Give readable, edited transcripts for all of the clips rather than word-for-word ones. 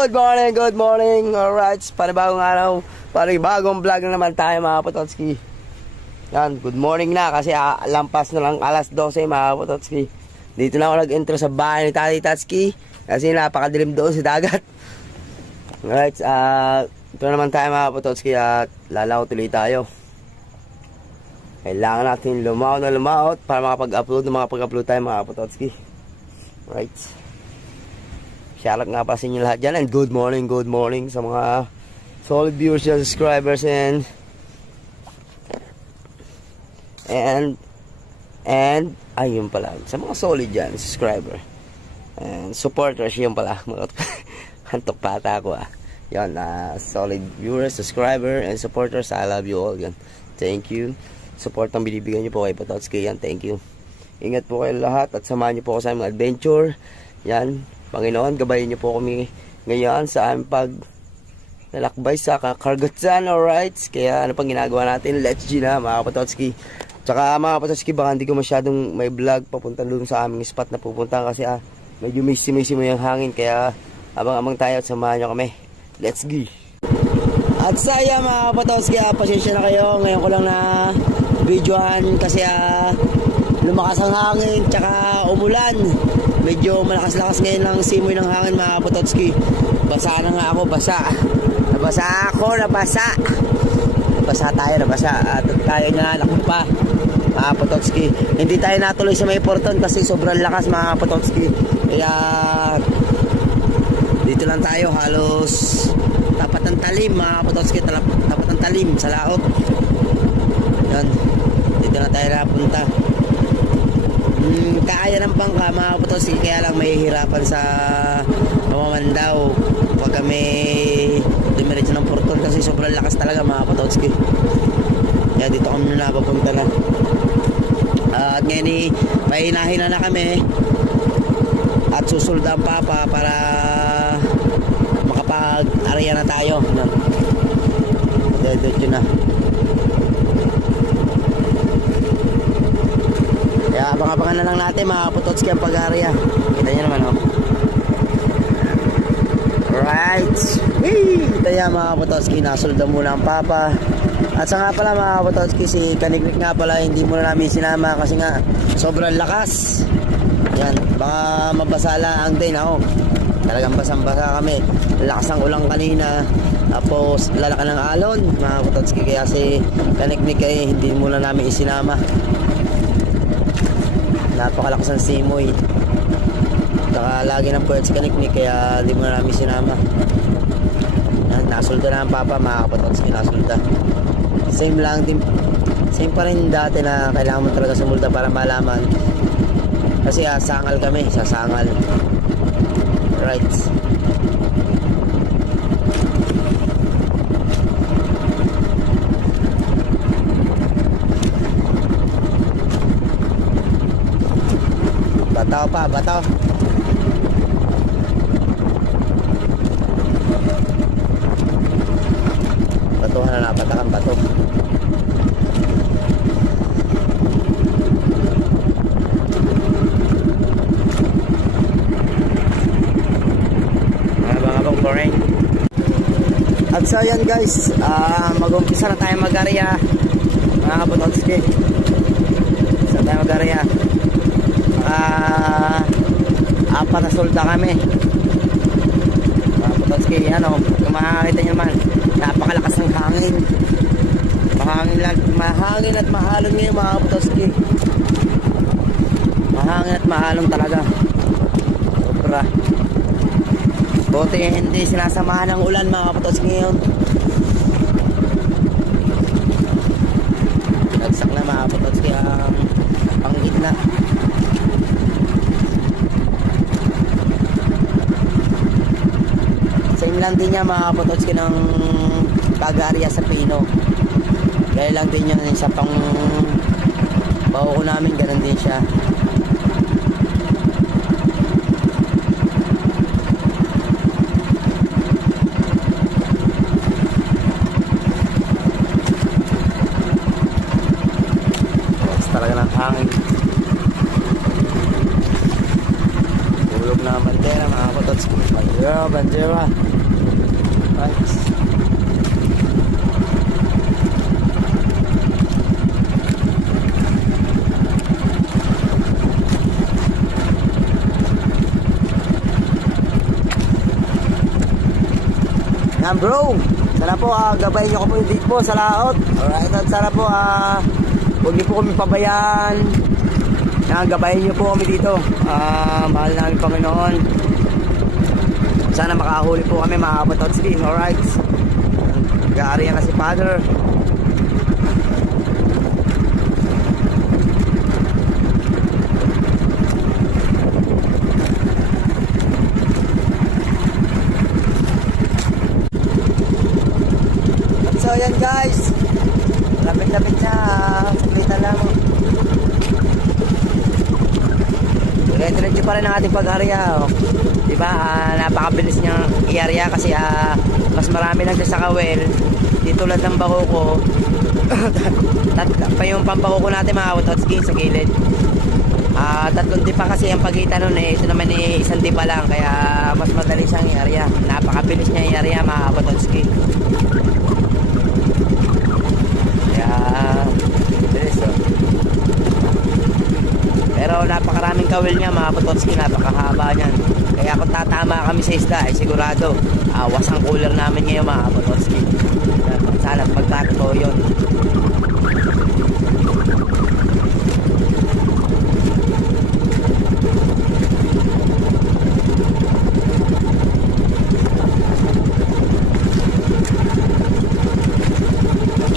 Good morning. Alright, panibagong araw, panibagong vlog na naman tayo mga Pototski. Yan, good morning na kasi lampas na lang alas 12 mga Pototski. Dito na ako nag-intro sa bahay ni Tati Tatski kasi napakadilim doon sa dagat. Alright, ito naman tayo mga Pototski at lalaw tuloy tayo. Kailangan natin lumaot para makapag-upload tayo mga Pototski. Alright. Shoutout nga pa sa inyo lahat dyan. And good morning sa mga solid viewers and subscribers and ayun pala sa mga solid dyan subscriber and supporters. Yun pala hantok pata ako yan, solid viewers, subscriber and supporters, I love you all yan. Thank you. Support ang binibigyan nyo po kay Pototski yan. Thank you. Ingat po kayo lahat at samahan nyo po ako sa aming adventure yan. Panginoon, gabayin niyo po kami ngayon sa aming paglalakbay sa Kakargatan, alright? Kaya ano pang ginagawa natin? Let's G na mga Pototski. Tsaka mga Pototski, baka hindi ko masyadong may vlog papunta doon sa aming spot na pupunta kasi medyo misi mo yung hangin. Kaya abang-abang tayo at samahan nyo kami. Let's G! At saya mga Pototski, pasensya na kayo. Ngayon ko lang na videohan kasi lumakas ang hangin tsaka umulan. Medyo malakas-lakas ngayon ng simoy ng hangin mga Pototski. Basa na nga ako, basa. Nabasa at tayo na lakot pa mga Pototski. Hindi tayo natuloy sa may porton kasi sobrang lakas mga Pototski. Kaya dito lang tayo, halos tapat ng talim mga Pototski, tapat ng talim sa laot. Yan, dito na tayo napunta. Kaya ng bangka mga Pototski, kaya lang may hirapan sa pamamandaw pag kami dumiretso ng porton kasi sobrang lakas talaga mga Pototski. Kaya dito kami na papunta na. At ngayon pahinahin na kami at susunod ang papa para makapag-area na tayo. Diretso na. Kaya abang-abangan na lang natin mga Pototski ang pag-area. Kita nyo naman Alright. Kita nyo mga Pototski, nasulda muna ang papa. At sa nga pala mga Pototski, si Kaniknik nga pala hindi muna namin sinama kasi nga sobrang lakas. Yan, baka mabasala ang din ako. Talagang basang-basa kami. Lakas ng ulang kanina. Tapos lalaka ng alon mga Pototski, kaya si Kaniknik hindi muna namin isinama. Napakalakas ang simoy. Saka lagi ng puwet si Kaniknik kaya di mo na namin sinama. Nasulda na ang papa mga Pototski, nasulda. Same lang din. Same pa rin dati na kailangan mo talaga sumulda para malaman. Kasi sangal kami, sasangal. Right. Bataw. Batuhan na napatakan bato. Abang-abang koreng. At so yan guys, mag-umpisa na tayo mag-area mga Pototski. Saan tayo mag-area? Apat na solda kami mga Pototski. Kung makakita nyo naman, napakalakas ng hangin. Mahangin at mahalon ngayon mga Pototski. Mahangin at mahalon talaga, sobra. Buti hindi sinasamahan ng ulan mga Pototski ngayon. Nagsak na mga Pototski ang panggitna. Same lang din niya mga Pototski ng pag-area sa Pino. Gaya lang din yun sa pang baho ko namin, ganun din siya. Talaga ng hangin. Tulog na ang bandera mga Pototski. Bandera. Nice. Yan bro, sana po gabayin nyo ko po yung date po sa laot. Alright, at sana po huwag niyo po kami pabayaan. Yan, gabayin nyo po kami dito. Mahal namin Panginoon. Sana makahuli po kami mga kapatotski. Alright, nag-aari yan kasi Father. So yan guys, lapit-lapit na, saglitan lang. Diretso pa rin ang ating pag-area. Diba, napakabilis niyang i-area kasi mas marami lang sa Kawel. Di tulad ng Bacoco. Pa yung Pampacoco natin mga Kapatotski sa gilid. Tatlong dipa kasi ang pagitan nun ito naman isang dipa lang, kaya mas madali siyang i-area. Napakabilis niya i-area mga Kapatotski. Pero napakaraming kawil niya mga Kapatotski, napakahaba niyan. Kaya kung tatama kami sa isda ay sigurado awas ang cooler namin ngayon mga Kapatotski. Sana pagkatotoo yun.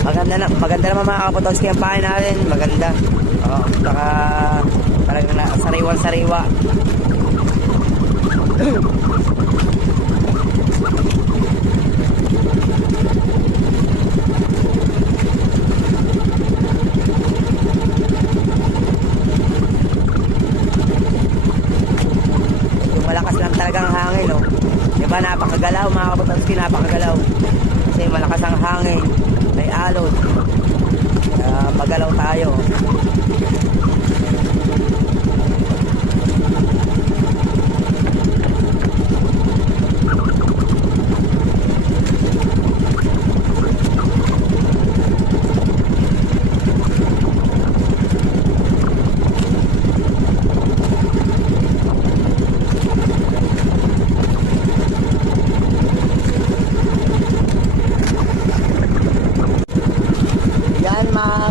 Maganda naman mga Kapatotski ang pahay natin. Maganda. Saka talagang sariwa-sariwa. Yung malakas lang talagang hangin, no? Diba napakagalaw mga Kapatotski, napakagalaw. Kasi malakas ang hangin, may alon. Magalaw tayo.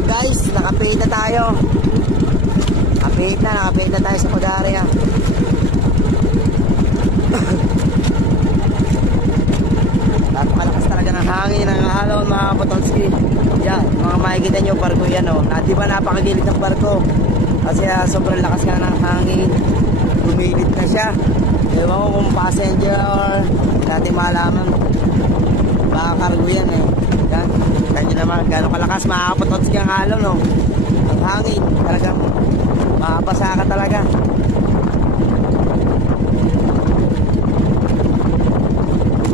Guys, nakapihit na tayo. Nakapihit na tayo sa Podaria. Napakalakas talaga ng hangin, ng alon mga Kapatotski. Yan, mga makikita nyo barko yan, oh. Di ba napakagilid ng barko? Kasi sobrang lakas nga ng hangin. Gumilit na siya. Ewan ko kung passenger or natin malaman. Baka cargo yan eh. Yan, ganyan naman, gano'ng kalakas mga Kapatotski ang alon, no? Ang hangin, talagang makabasa ka talaga.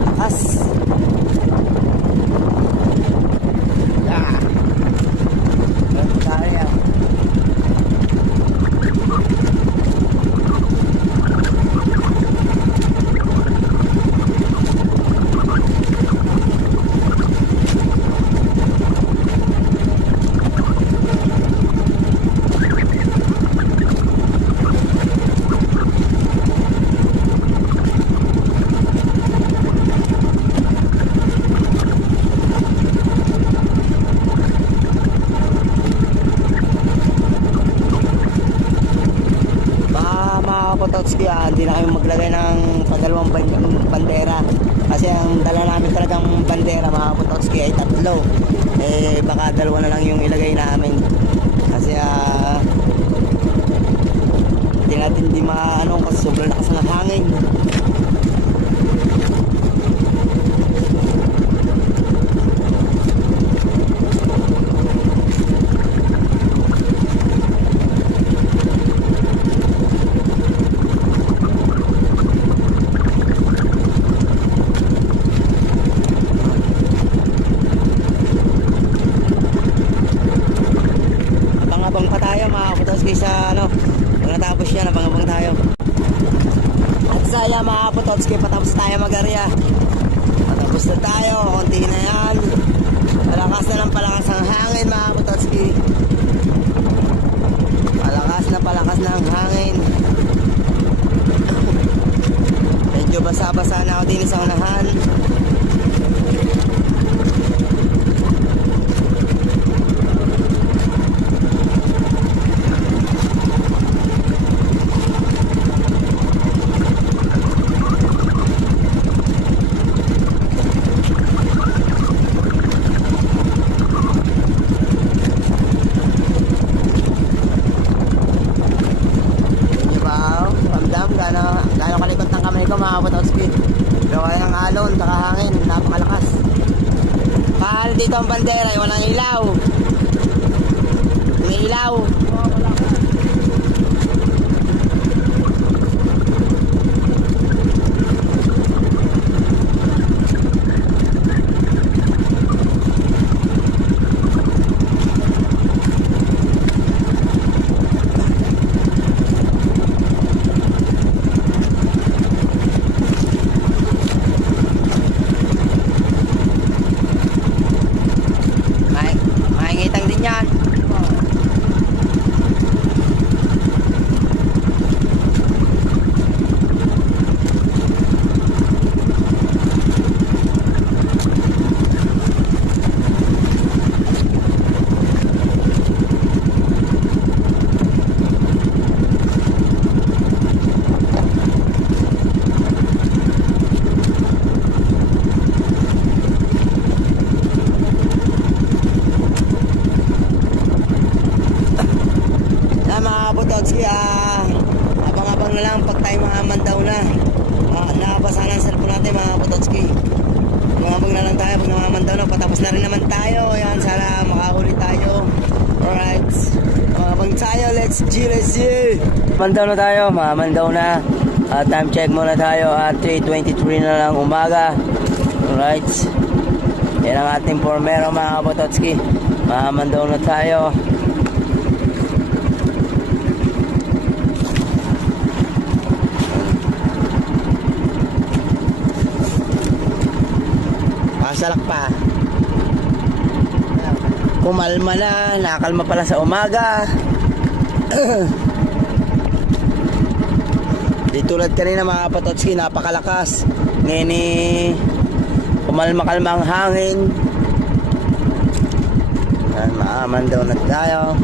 Lakas. Kaya. Kapatotski, hindi na kami maglagay ng padalawang bandera kasi ang dala namin talagang bandera mga Kapatotski ay tatlo. Baka dalawa na lang yung ilagay namin kasi hindi natin maano kasi sobrang lakas ng hangin. Sa pag natapos yan, abang-abang tayo. At saya mga kaputotski. Patapos tayo mag-area. Patapos na tayo. Konti na yan. Palakas na ng palakas ang hangin mga kaputotski. Palakas na ang hangin. Medyo basa-basa na ako din sa unahan. Gano'ng kalikot ng kamay ko mga kaputotski. Gawa ng alon, saka hangin, napakalakas. Mahal dito ang bandera, walang ilaw. May ilaw. Maingitang din yan. Kaputotski, abang-abang na lang pag tayo mamandaw na. Nakabasa na ang cellphone natin mga kaputotski. Abang-abang na lang tayo pag namamandaw na. Patapos na rin naman tayo. Yan, sana makahuli tayo. Alright, abang tayo. Let's G. Mandaw na tayo, mamandaw na. Time check muna tayo at 3:23 na lang umaga. Alright, yan ang ating formero mga kaputotski. Mamandaw na tayo. Salak pa. Kumalma na, nakakalma pala sa umaga. Di tulad kanina mga kaputotski, napakalakas. Ngayon kumalma-kalma ang hangin. Maaman daw na tayo.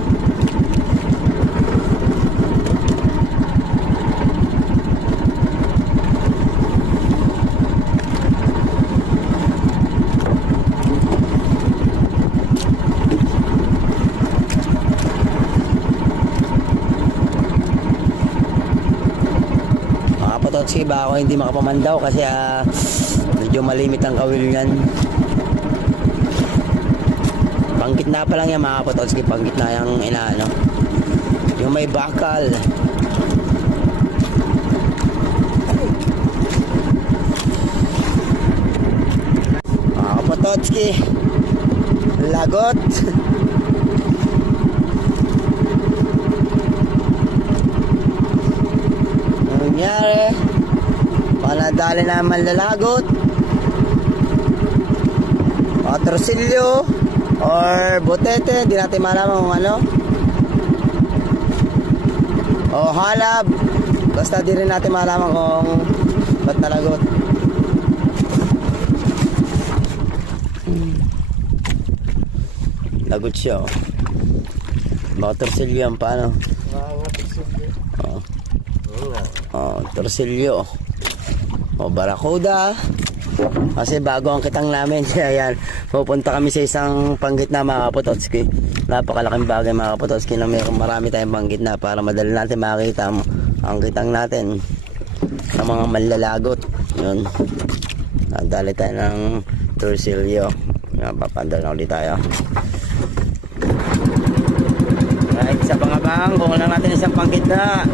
Kaputotski, ba ako hindi makapamandaw kasi medyo malimit ang kawil yan. Panggitna pa lang yan mga kaputotski, panggitna yung inaano, yung may bakal. Mga kaputotski, lagot. Nangyari, panadali na manlalagot patrosilyo or botete, di natin malaman kung ano, o halab, basta di rin natin malaman kung ba't nalagot. Lagot siya, patrosilyo ang paano. Torsilyo o barakuda kasi bago ang kitang namin. Ayan, pupunta kami sa isang panggitna mga kaputotski. Napakalaking bagay mga kaputotski na marami tayong panggitna para madali natin makita ang kitang natin ng mga manlalagot. Yun, nadali tayo ng torsilyo. Papandal na ulit tayo. Right, sa pangabang kung lang natin isang panggitna.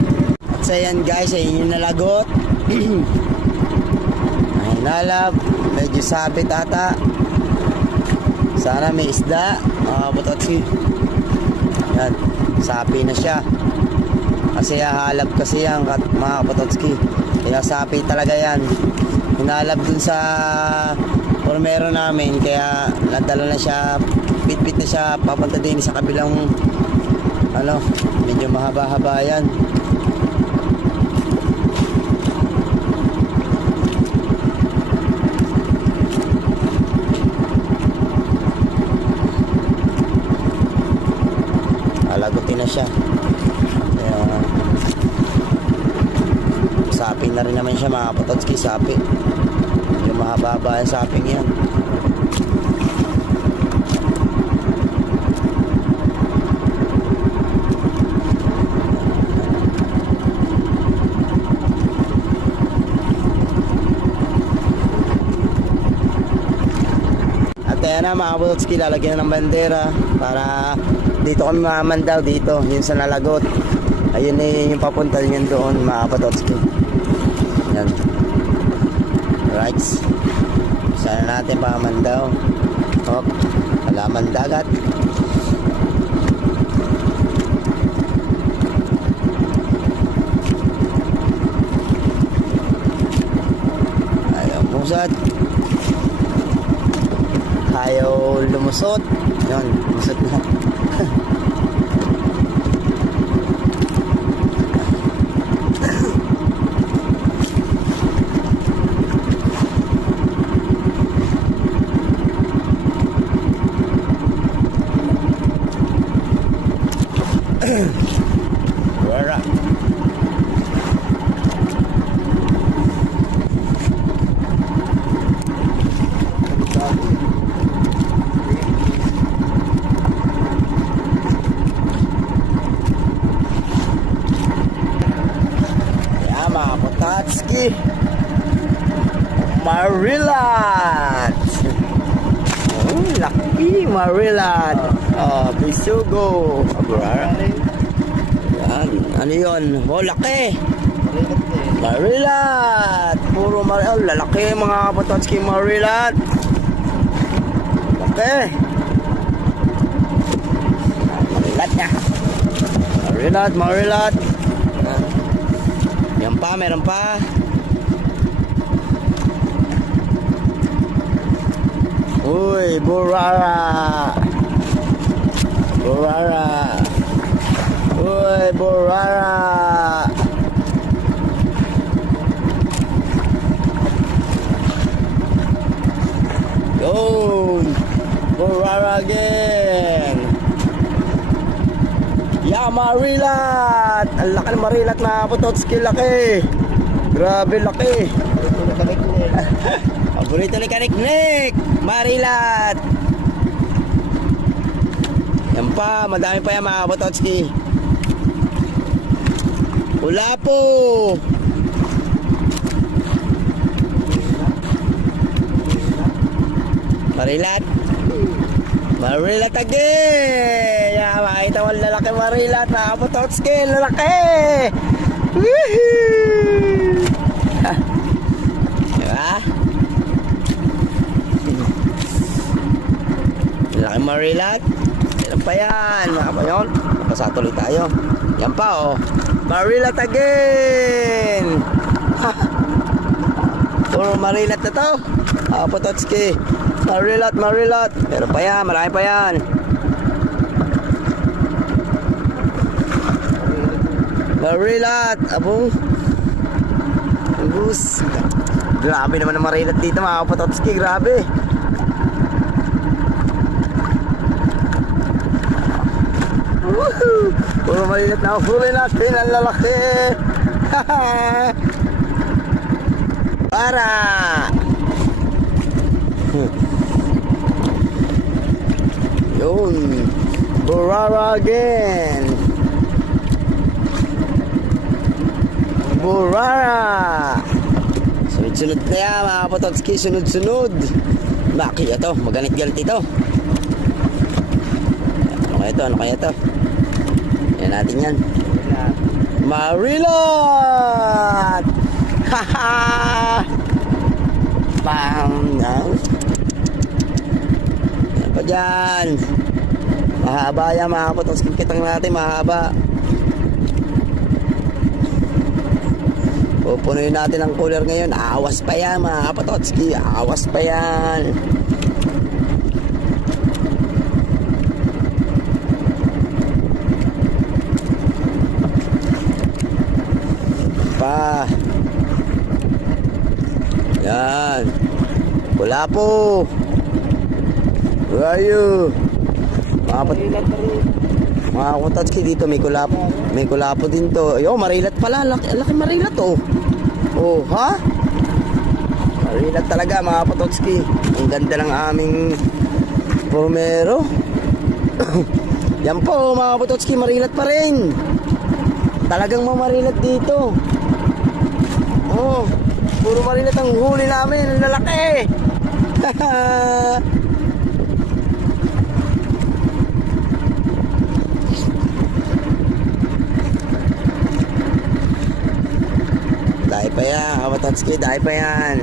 So yan guys, ayun yung nalagot. Ay nalab, medyo sabit ata. Sana may isda. Kaputotski, yan, sapi na siya kasi halab kasi yan mga kaputotski. Kaya sapi talaga yan. Hinalab dun sa formero namin, kaya nadala na siya, pit-pit na siya, papunta din sa kabilang ano, medyo mahaba-haba yan. Alagutin na siya. Kaya sapi na rin naman siya mga kapatotski, sapi. Yung mahaba-haba yung saping yan. At ayan na mga kapatotski, lalagyan na ng bandera para dito kami mamandaw, dito yun sa Nalagot. Ayun eh, yung papunta yun doon mga kapatotski. Yan. Right. Sana natin pamandaw. Hop. Halaman dagat. Ayaw musat. Ayaw lumusot. Yan, lumusot na. Wala. Yan mga kapatotski, Marilat. Oh, laki Marilat. Bisugo. Yan, ano yun? Oh, laki. Marilat. Puro Marilat. Oh, lalaki mga kapatotski, Marilat. Laki. Marilat niya. Marilat, Marilat. Yan pa, meron pa. Uy, burara. Burara. Uy, burara. Yun. Burara again. Yeah, Marilat. Ang laki ng Marilat na kapatotski, laki. Grabe, laki. Paborito ni Kaniknik, Marilat. Yan pa, madami pa yan mga kapatotski. Wala po. Marilat. Marilat again. Yan, makita mo lalaki Marilat mga kapatotski, lalaki. Woohoo. Diba? Lalaki Marilat. Yan pa yan mga kapayon. Napasatuloy tayo. Yan pa oh, Marilat again. Puro Marilat na to kapatotski. Marilat, Marilat. Pero pa yan, marami pa yan. Marilat. Abong bus. Grabe naman ang Marilat dito mga kapatotski. Grabe. Woohoo! Puro Marilat na huli natin. Ang lalaki. Para yun, burara again. Burara. Sunod-sunod na yan mga kapatotski. Sunod-sunod. Baki ito, maganit-galit ito. Ano kaya ito? Ano kaya ito? Yan natin yan. Marilat. Haha. Bam. Yan pa dyan. Mahaba yan mga kapatotski. Kitang natin mahaba. Pupunuin natin ang cooler ngayon. Awas pa yan mga kapatotski. Awas pa yan. Pa. Yan. Wala po. Where are you? Mga kapatotski, dito may kulapo. May kulapo din to. Yo, marilat pala. Laki marilat oh. Oh, ha? Marilat talaga mga kapatotski. Ang ganda ng aming Romero. Yan po mga kapatotski, marilat pa rin. Talagang mamarilat dito. Oh, puro marilat ang huli namin. Lalaki. Dahil pa yan, kapatotski, dahil pa yan.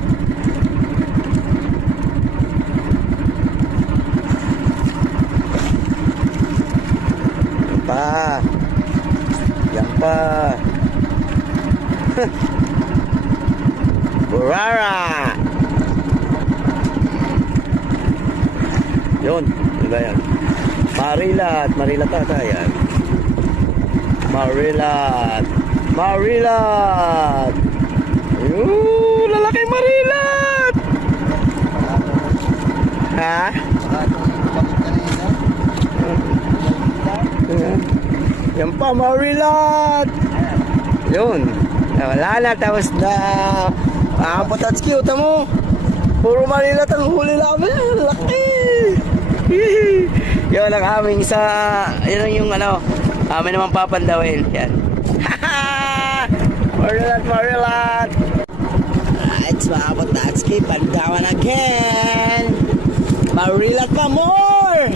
Yan pa. Yan pa. Burara. Yun, diba yan? Marilat, marilat ata yan. Marilat. Marilat. Ayun, lalaki marilat. Ha? Yan pa, marilat. Yun. Wala na, tapos na. Kapatotski, uta mo. Puro marilat ang huli namin. Laki. Yun ang aming isa. Yun lang yung ano. Amin naman papandawin. Yan. Marilat, marilat. It's mga kapatotski. Pandawan again. Marilat pa more.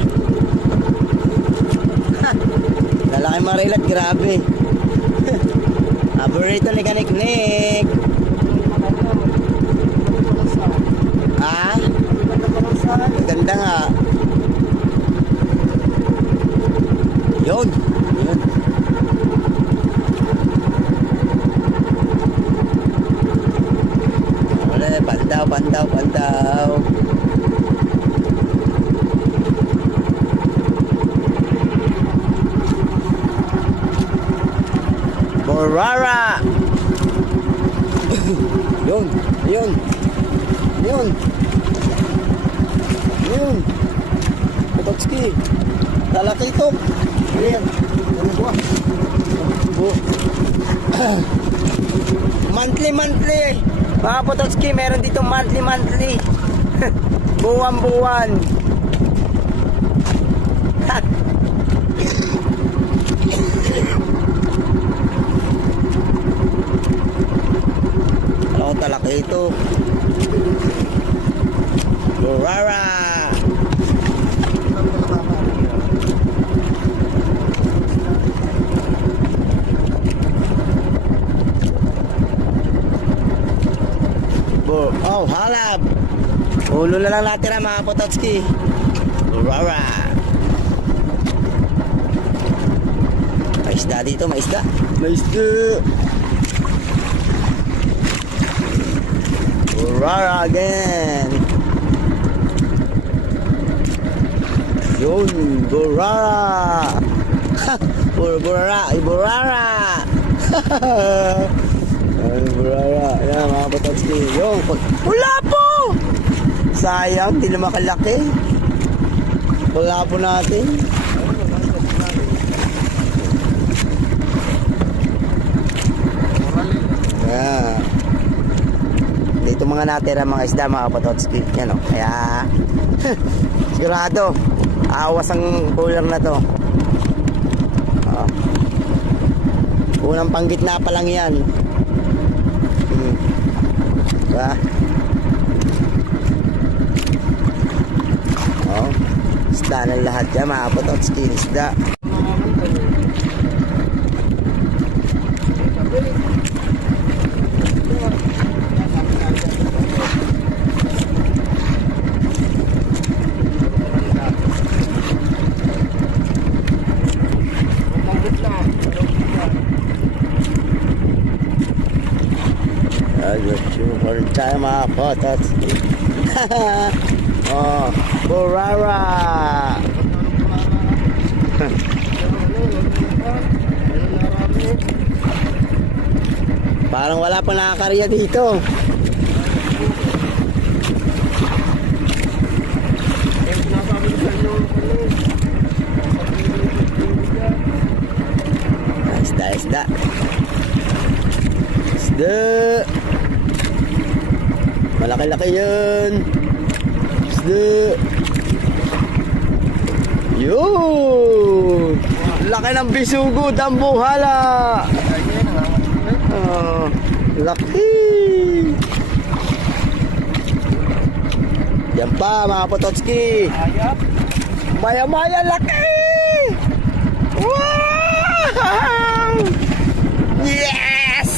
Lalaki marilat, grabe. Paborito ni Kanik-Nik. Ha? Ganda nga. Yun. Yun. Wala, pandaw, pandaw, pandaw. Burara. Yun, yun. Yun. Yun. Kapatotski. Lalaki ito. Ayan. Monthly. Mga kapatotski, meron dito monthly. Buwan. Ano talaki ito? Burara. Oh, halab. Ulo na lang natin ang mga kapatotski. Burara. May isda dito, may isda. May isda. Burara again. Yun, burara. Burara. Ay, burara. Yan mga kapatotski. Yung, wala po. Sayang, di na makalaki. Wala po natin. Yeah. Dito mga natira mga isda mga kapatotski. Yan o. Kaya sigurado awas ang cooler na to. Unang panggitna pa lang yan. Diba? Isda ng lahat yan mga kapatotski. Isda. tayo mga Pototski. Oh, Burara. Parang wala pa nakakarya dito. Isda. Malaki-laki yun. Isda. Yun. Laki ng bisugo, dambuhala. Oh, laki. Yan pa mga Pototski. Maya-maya laki. Wow! Yes!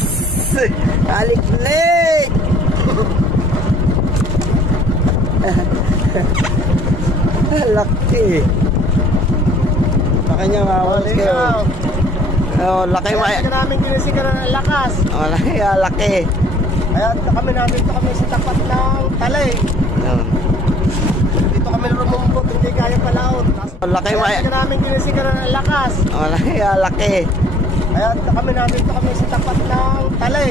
Alik-lik! Laki. Laki niya mga Pototski. Oh, laki maya. Kaya namin kinisigaran ng lakas. Oh, laki. Kaya dito kami sa tapat ng talay. Dito kami rumumbot, hindi kaya palaot. Laki maya. Kaya namin kinisigaran ng lakas. Oh, laki. Kaya dito kami sa tapat ng talay.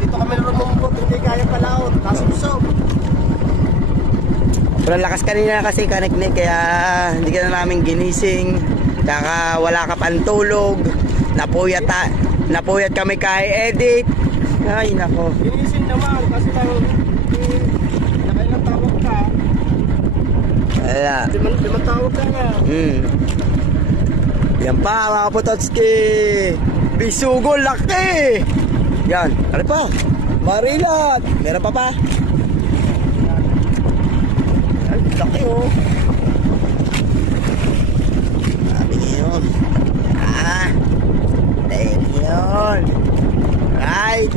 Dito kami rumumbot, hindi kaya palaot. Nasubsob. Pero lakas kanina kasi kaniknik, kaya hindi ka na namin ginising. Kaka wala ka pantulog. Napuyat kami kay edit. Ay nako. Ginising naman kasi nakailang tawag ka. Wala. Limang tawag ka na. Yan pa mga Pototski. Bisugo laki. Yan. Ano pa? Marilat. Meron pa. Ay, laki oh. Yun. Yun. Right.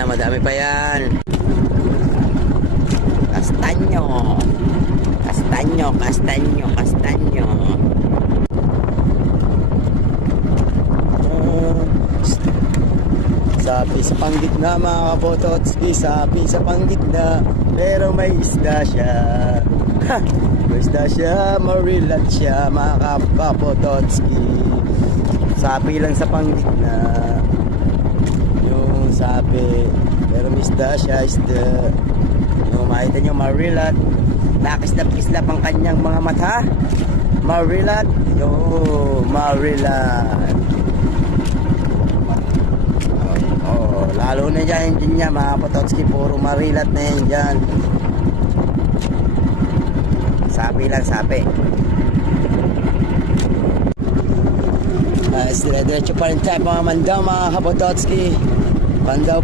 Madami pa yan. Kastanyo. Sapi sa panggitna mga Pototski, sapi sa panggitna, pero may isda siya. May isda siya, marilat siya mga Pototski. Sapi lang sa panggitna, yung sapi, pero may isda siya, yung makita nyo marilat, nakislap-kislap ang kanyang mga mata. Marilat, marilat. Lalo na dyan niya mga Pototski, puro marilat na yan dyan. Sapi lang, sapi. Dire-diretso pa rin tayo mga Mandaw mga Pototski. Pandaw.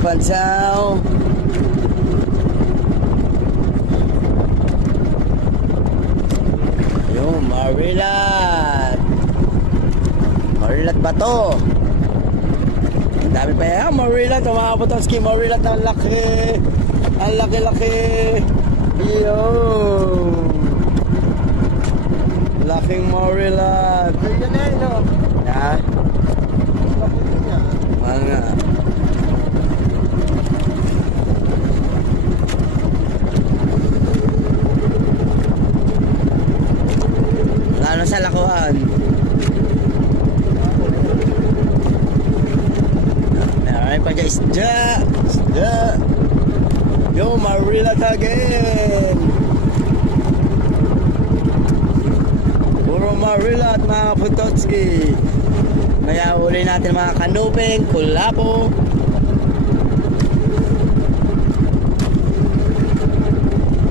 Yung marilat. Marilat ba to? Dami pa yan, marilat mga Pototski, marilat ang laki. Ang laki-laki. Yo. Laking marilat. Ayun na yun, no? Ha? Laki din yan. Mga. Lalo sa lakuhan. Meron pa dyan isda. Yo, marilat again. Puro marilat mga Pototski. Kaya uli natin mga kanuping, kulapo.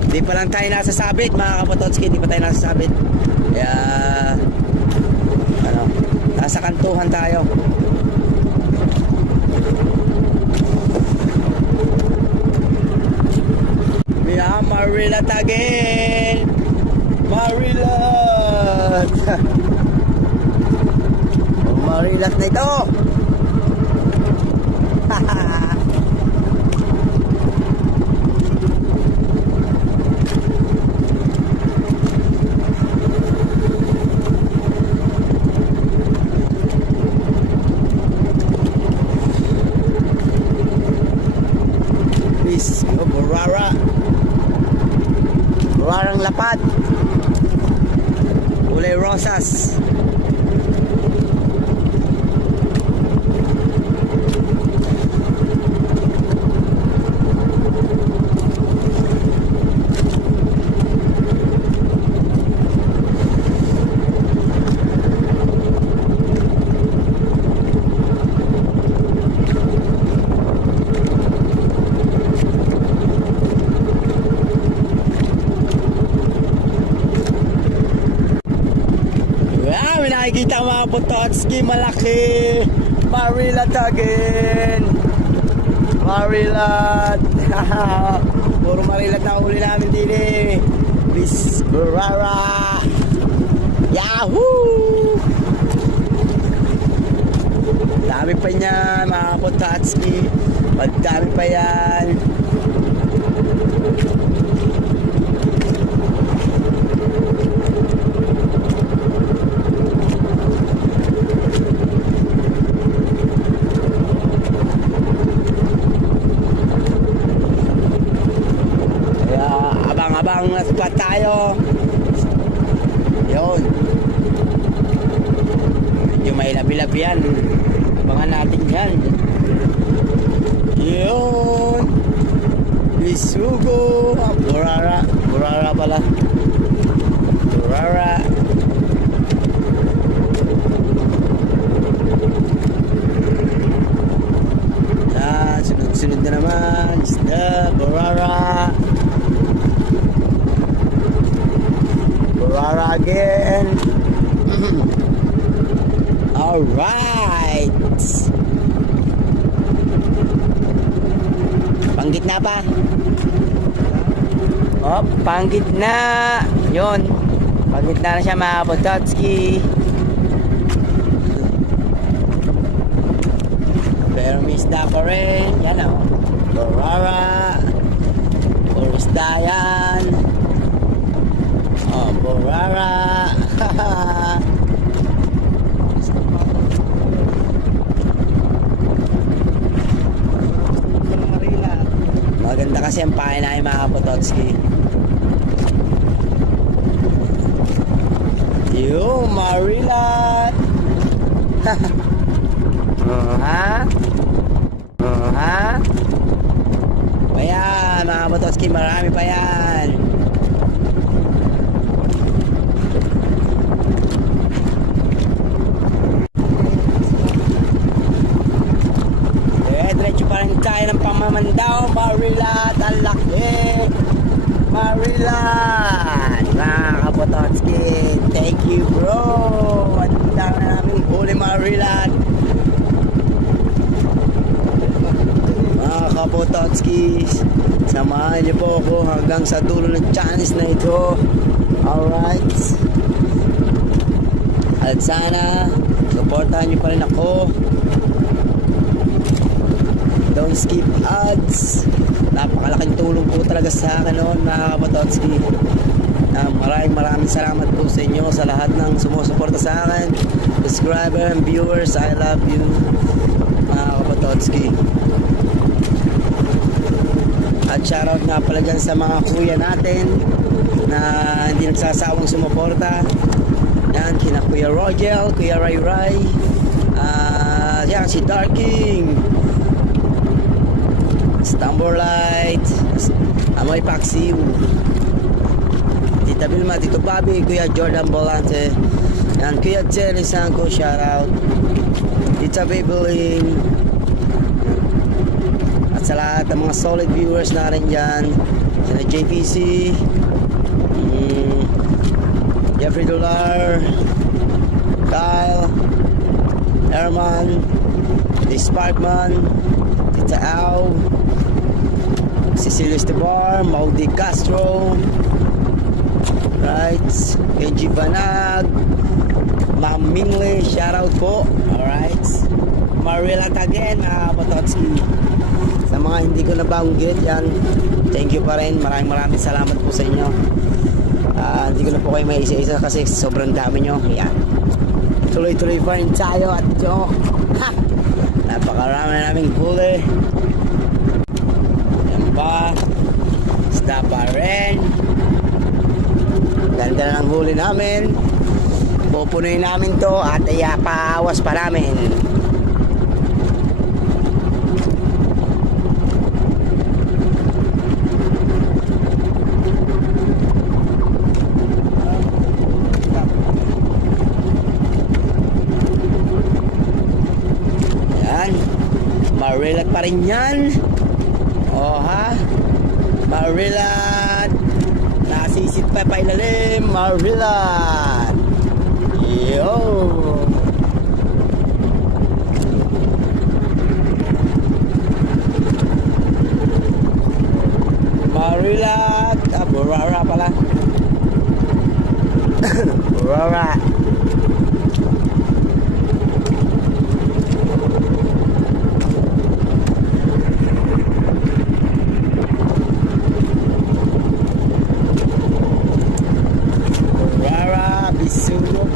Di pa lang tayo nasasabit mga Pototski, di pa tayo nasasabit. Kaya nasa kantuhan tayo. Yeah, marilat again. Marilat. Marilat na ito. Bis, Burara. Burarang lapad. Kulay rosas. Nakikita mga Pototski, malaki. Marilat again. Marilat. Puro marilat na uli namin din eh. Bis Burara. Yahoo! Dami pa niyan mga Pototski. Magdami pa yan. Abang spot tayo. Yun. Medyo may labi-labi yan. Mga natin yan. Yun. Bisugo. Burara. Burara pala. Burara. Sunod-sunod na naman. Isda. Burara. Burara again. Alright. Panggitna pa. Oh, panggitna. Yun. Panggitna na siya mga Pototski. Pero may isda pa rin. Yan o. Burara. Puro isda yan. Oh, Burara. Maganda kasi ang pahay na mga Pototski. Yo, Marilat. Ha? Ha? Ayan, mga Pototski, marami pa yan. Diretso pa rin tayo ng pamamandaw. Marilat, ang laki. Marilat, mga Pototski. Thank you, bro. Ang dami namin huli, Marilat. Mga Pototski, samahan niyo po ako hanggang sa dulo ng chance na ito. Alright. At sana supportahan niyo pa rin ako. Don't skip ads. Napakalaking tulong po talaga sa akin noon mga Pototski. Maraming salamat po sa inyo, sa lahat ng sumusuporta sa akin, subscriber and viewers. I love you mga Pototski. At shoutout nga pala dyan sa mga kuya natin na hindi nagsasawang sumuporta. Yan, kina Kuya Rogel, Kuya Ray Ray, yan si Darking, Stumberlight, Amoy Paxiw, Tita Vilma, Tito Bobby, Kuya Jordan Bolante, yan, Kuya Jenny Sanko, shoutout, Tita Babylin, at sa lahat ng mga solid viewers na rin dyan, sina JPC, Jeffrey Dollar, Kyle, Herman, The Sparkman, Tita Au, Cecilio Estebar, Maudi Castro, right, Kenji Banag, Ma'am Mingley, shoutout po. Alright, Marilat again mga Pototski. Sa mga hindi ko nabanggit yan, thank you pa rin. Maraming salamat po sa inyo. Hindi ko na po kayo may isa-isa kasi sobrang dami nyo. Yan, tuloy-tuloy pa rin tayo at ito, napakarami naming huli. Yan pa, isda pa rin. Ganda ng huli namin. Pupunuin namin to at iapaawas pa namin. Yan, marilat pa rin yan. Oh ha, marilat. Nasisit pa ilalim, marilat. Yo, marilat. Burara pala. Burara.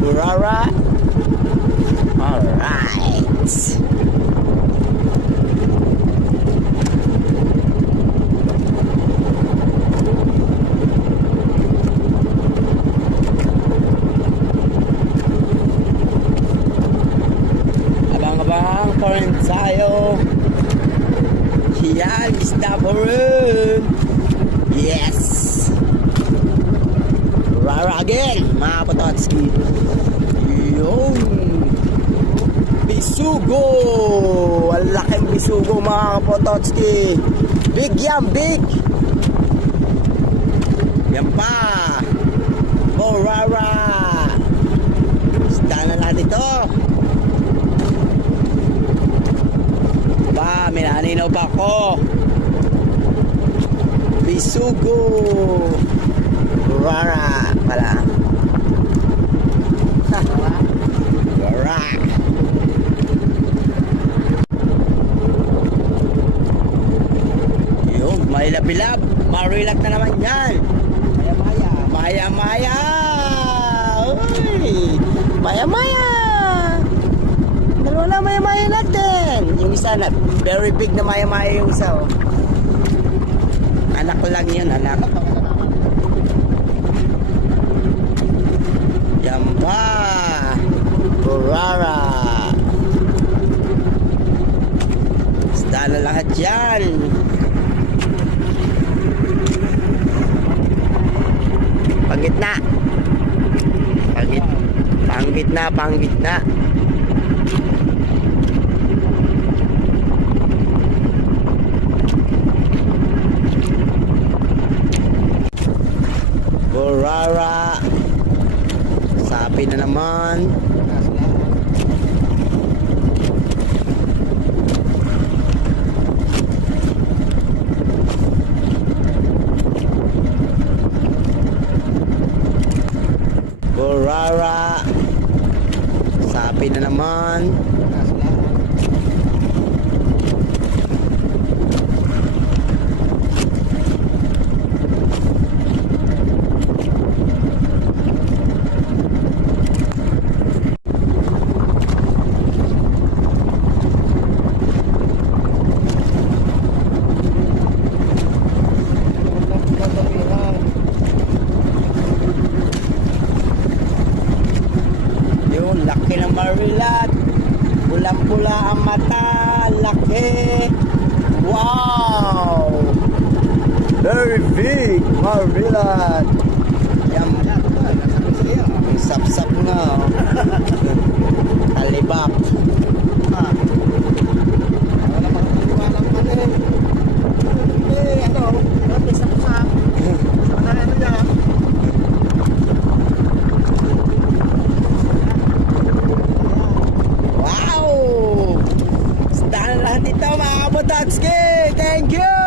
Burara. Alright. Abang-abang pa rin tayo. Yan, isda pa rin. Yes. Burara again, mga Pototski. Yung bisugo, ang laking bisugo mga Pototski. Big yan, big. Yan pa. Burara. Isda na natin ito. Ba, minaninaw pa ako. Bisugo. Burara pala. Burara. Yung may labilab. Marilat na naman yan. Maya-maya. Maya-maya. Uy. Maya-maya. Dalawa na maya-maya natin. Yung isa na very big na maya-maya yung isa. Oh. Anak ko lang yun, anak. Yamba. Burara. Isda na lahat yan. Panggitna. Panggitna, panggitna. Burara. Sapi na naman. Burara. Sapi na naman. Laki ng marilat. Pulang-pula ang mata. Laki. Wow. Very big marilat. Yan. Ang sap-sap nga. Talibak. Wala pa walang pala eh. Ano? May sap-sap. Ano yan? Pototski, thank you.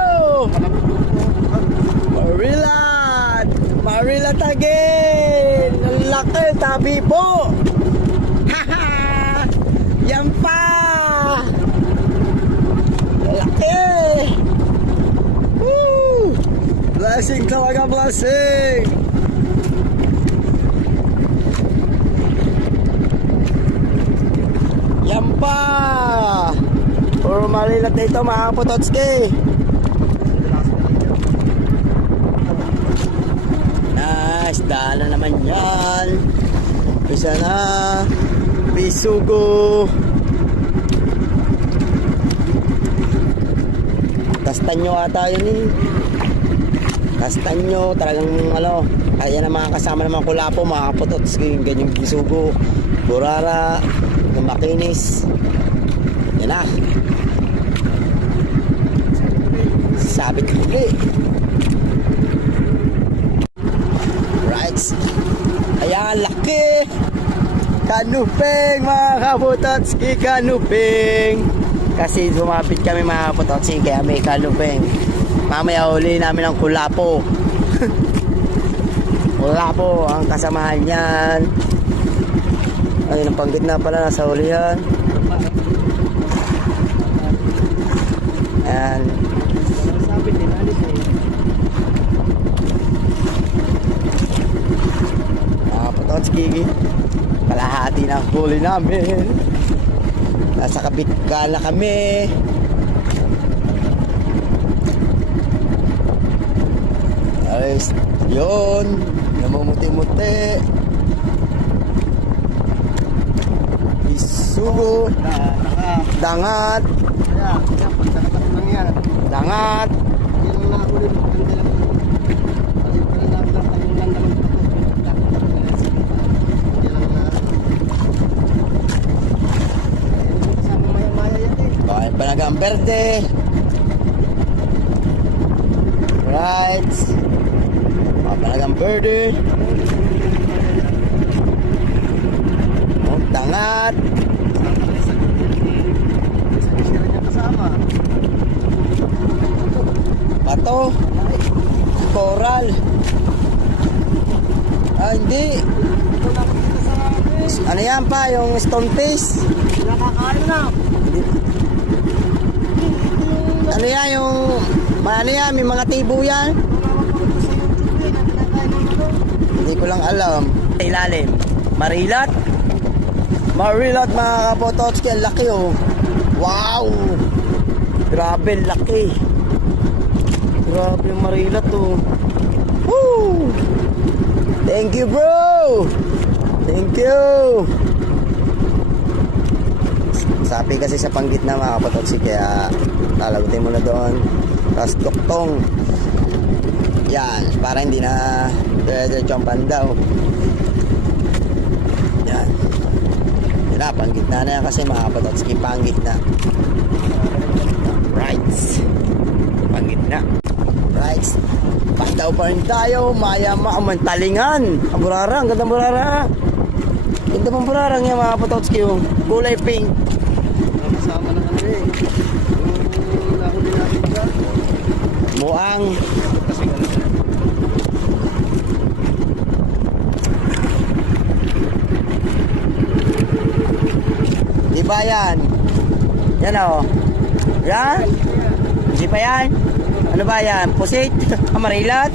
Marilat. Marilat again. Ang laki, tabi po. Haha. Yan pa. Laki. Woo. Blessing talaga, blessing. Yan pa. Puro marilat na ito mga Pototski. Ganda na naman yan. Isa na. Bisugo. Kastanyo ata yun eh. Kastanyo. Talagang ano. Kaya na mga kasama ng mga kulapo. Mga kaputots. Ganyan bisugo. Burara. Makinis. Yan na. Sabit huli. Right. Ayan, laki. Kanuping mga kaputotski. Kanuping. Kasi sumapit kami mga kaputotski. Kaya may kanuping. Mamaya huli namin ang kulapo. Kulapo ang kasamahan yan. Ayun ang panggitna pala nasa hulihan. Ayan. Pototski, kalahati ng huli namin. Nasa kabit ka na kami. Ayos, yun. Namumuti-muti. Isugo. Dangat. Dangat. Panagang Verde. Right. Panagang Verde. Dangat. Bato. Coral. Ah, hindi. Ano yan pa? Yung stone face? Nakakain na. Ano yan yung... Ano yan? May mga tibo yan? Hindi ko lang alam. Ilalim. Marilat. Marilat mga kapototski. Ang laki oh. Wow! Grabe laki. Grabe yung marilat oh. Woo! Thank you bro! Thank you! Sapi kasi sa panggitna mga kapototski. Kaya lalagutin mo na doon. Tapos duktong. Yan. Para hindi na diretso ang pandaw. Yan. Yan na. Panggitna na yan kasi mga kapototski. Panggitna. Right. Panggitna. Right. Pandaw pa rin tayo. Maya talingan. Ang burara. Ang ganda burara. Ganda pang burara nga mga kapototski. Kulay pink. Kasama na kami. Yung nahuli natin dyan. Muang. Di ba yan? Yan o. Yan? Di pa yan? Ano ba yan? Pusit? Amarilat?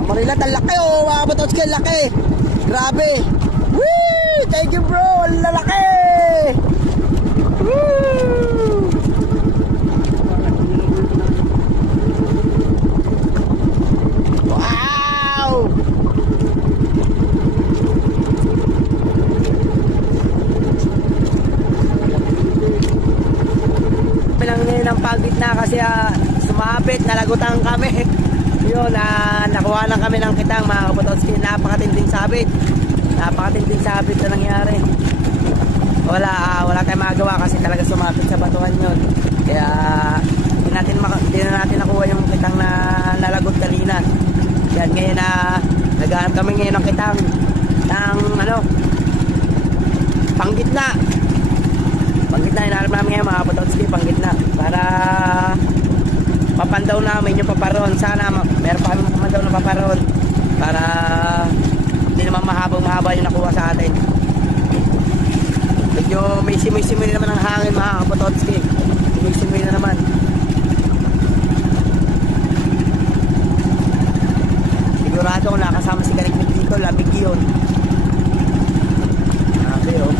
Amarilat ang laki o. Mga batotski ang laki. Grabe. Woo! Thank you bro. Ang lalaki. Woo! Wow! Bilang ngayon ang paggitna kasi sumabit, nalagutan kami. Yun, nakuha lang kami ng kitang mga kapototski. Napakatinding sabit. Napakatinding sabit na nangyari. Wala tayong magawa kasi talaga sumabit sa batuhan yun. Kaya hindi na natin nakuha yung kitang na nalagot kanina. Yan ngayon naghahanap kami ngayon ng kitang ng panggitna. Panggitna, hinahanap namin ngayon mga kapototski, panggitna. Para papandaw namin yung paparon. Sana meron pa kami papandaw na paparon. Para hindi naman mahaba yung nakuha sa atin. Medyo may simoy-simoy naman ang hangin mga kapototski. Simoy-simoy na naman. Sigurado kung nakasama si Kaniknik dito, lamig yun. Grabe oh.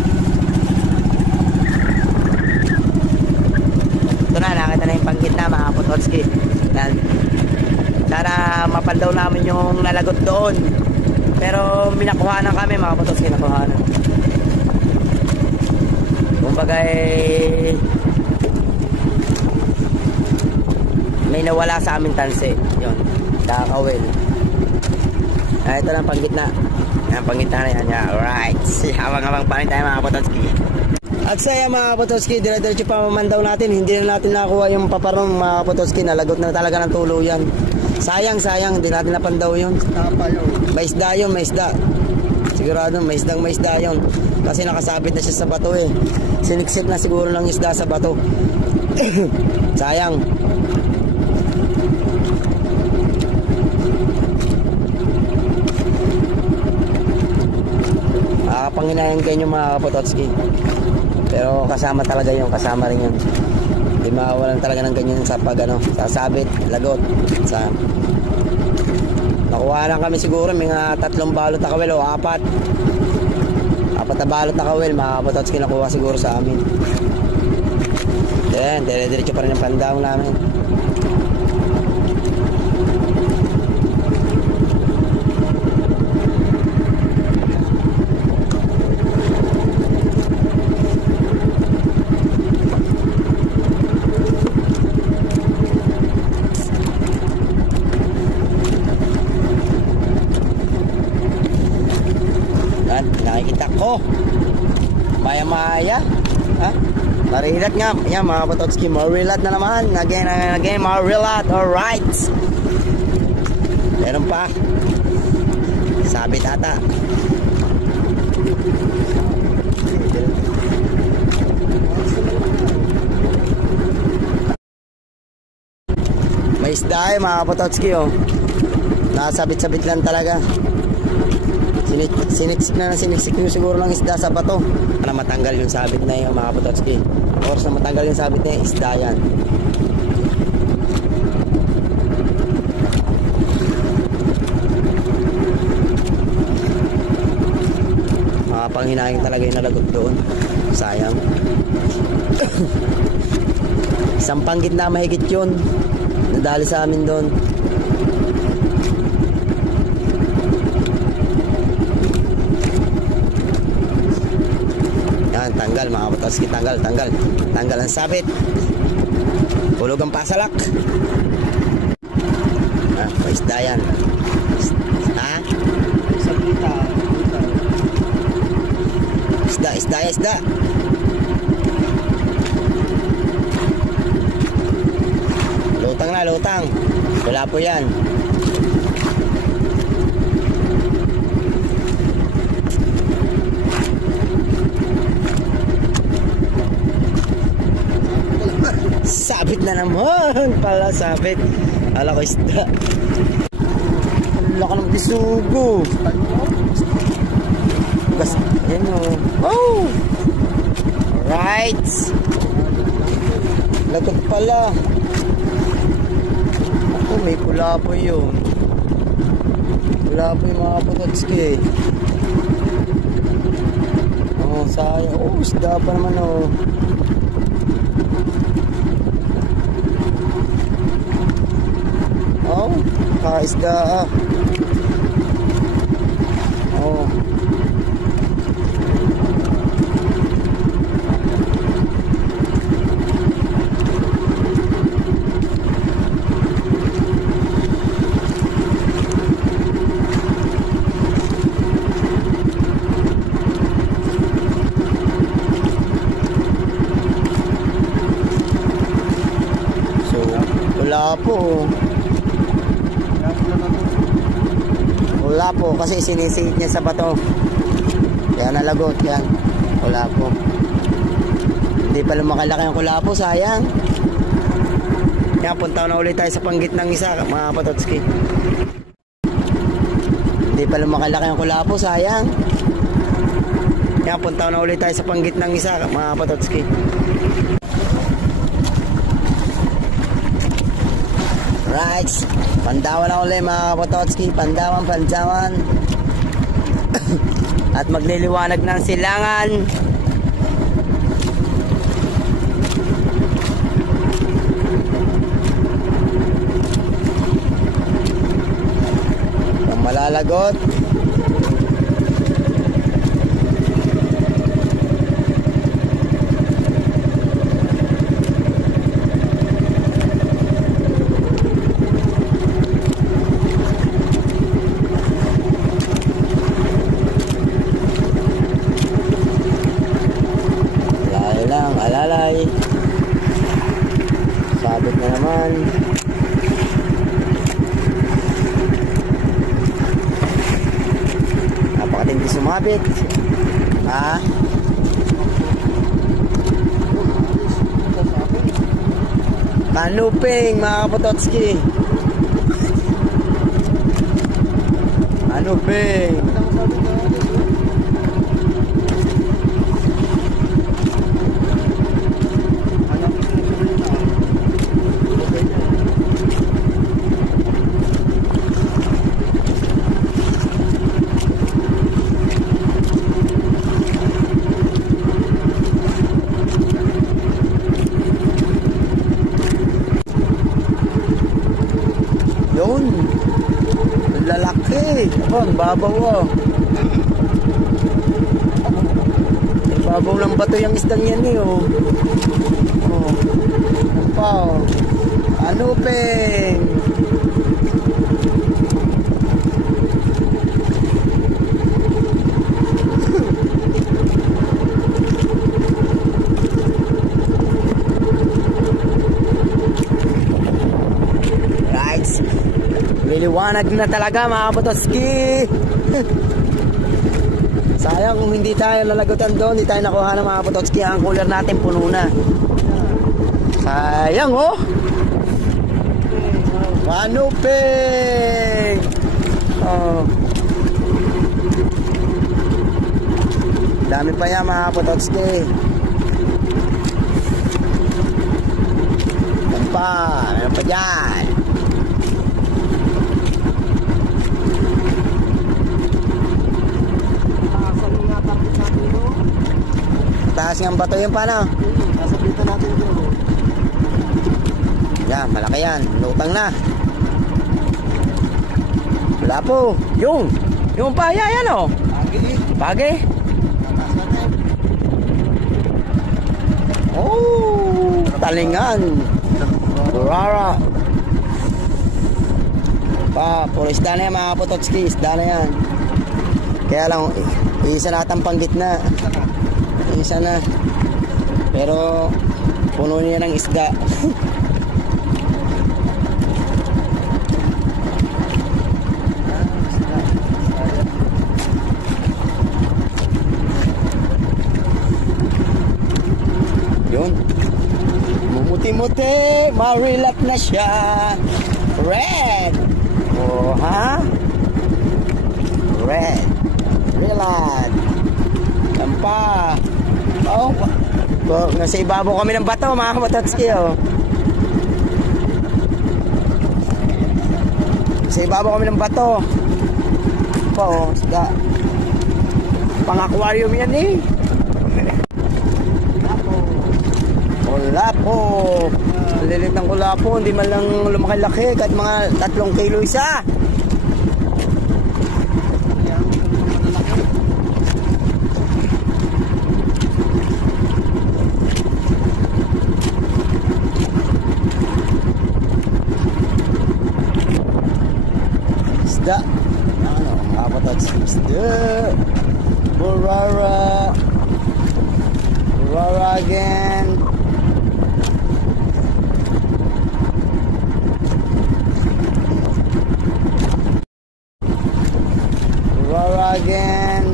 Ito na, nakita na yung panggitna mga kapototski. Yan. Sana mapandaw namin yung nalagot doon. Pero minakuhanan kami mga Pototski, nakuhanan. Kumbaga may nawala sa amin tanse. Yun, kakawil. Ito lang panggitna. Yan, panggitna na yan. Alright. Habang-habang pa rin tayo mga Pototski. At saya mga Pototski, dire-diretso pa mamandaw natin. Hindi na natin nakuha yung paparong mga Pototski. Nalagot na talaga ng tuluyan. Sayang, hindi natin napandaw yun. May isda yun, may isda. Sigurado, may isda yun. Kasi nakasabit na siya sa bato eh. Siniksit na siguro ng isda sa bato. Sayang. Panghinayang kayo mga Pototski. Pero kasama talaga yun, kasama rin yun. Hindi mawawalan talaga ng ganyan sa pag sasabit, lagot. Nakuha lang kami siguro mga 3 balot na kawil o 4 na balot na kawil mga Pototski nakuha siguro sa amin. Then, dire-diretso pa rin ang pandaw namin. Nakikita ko maya ha? Marilat nga yan mga Pototski, marilat na naman again marilat. Alright, meron pa sabit ata. May isda mga Pototski oh. Nasabit-sabit lang talaga. Siniksik nyo siguro ng isda sa bato para matanggal yung sabit na yung mga Pototski. Oras na matanggal yung sabit na yung isda yan. Mga panghinayang talaga yung nalagot doon. Sayang. Isang panggit na mahigit yun nadali sa amin doon. Tanggal mga Pototski, tanggal ang sabit, hulog ang pasalak. May isda yan ha? Isda lutang wala po yan. Sabit na naman pala, sabit. Ala ko isda. Laka ng bisugo. Ayan o. Oh! Alright. Lagot pala. Ako may pula po yun. Pula po yung mga Pototski. Oh sayang. Oh isda pa naman oh. Isda oh. So wala po. Wala po kasi sinisingit niya sa bato. Kaya nalagot yan. Wala po. Hindi pa lumakalaki ang kulapo, sayang. Kaya punta na ulit tayo sa panggit ng isa mga Pototski. Hindi pa lumakalaki ang kulapo, sayang. Kaya punta na ulit tayo sa panggit ng isa mga Pototski. Right, Pandawan na ulit mga Pototski. Pandawan at magliliwanag ng silangan. lagot. Alalay lang, alalay. Sabit na naman. Napakatindi sumabit. Ha? Kanuping mga kapototski. Kanuping. Yun. Lalaki. Oh, ang babaw oh. Ang babaw ng bato yung isdang yan eh oh. Oh. Ano pa oh. Kanuping. Liliwanag na talaga mga kapototski. Sayang kung hindi tayo nalagutan doon, hindi tayo nakuha ng mga kapototski. Ang cooler natin puno na. Sayang oh. Kanuping. Oh. Dami pa yan mga kapototski. Meron pa dyan. Taas ng bato yun paano? Sasabitan natin ito. Yan, malaki yan. Lutang na. Wala po. Yung pa, yan o. Pagi. Oh, talingan. Rara. Puro isda na yan mga kapototski. Isda na yan. Kaya lang, isa natang panggitna. Isa na. Pero puno niya ng isda. Yun. Mumuti-muti. Marilap na siya. Red. Oh, ha? Red. Rilad. Tampa. Oh, nasa ibabaw kami ng bato mga kapototski oh. Nasa ibabaw kami ng bato. Oh, isda. Pang-aquarium yan eh. Kulapo. Lilit ng kulapo, hindi man lang lumaki-laki, kahit mga 3 kilo isa. Isda. Ano, mga kapototski, isda. Burara. Burara again. Burara again.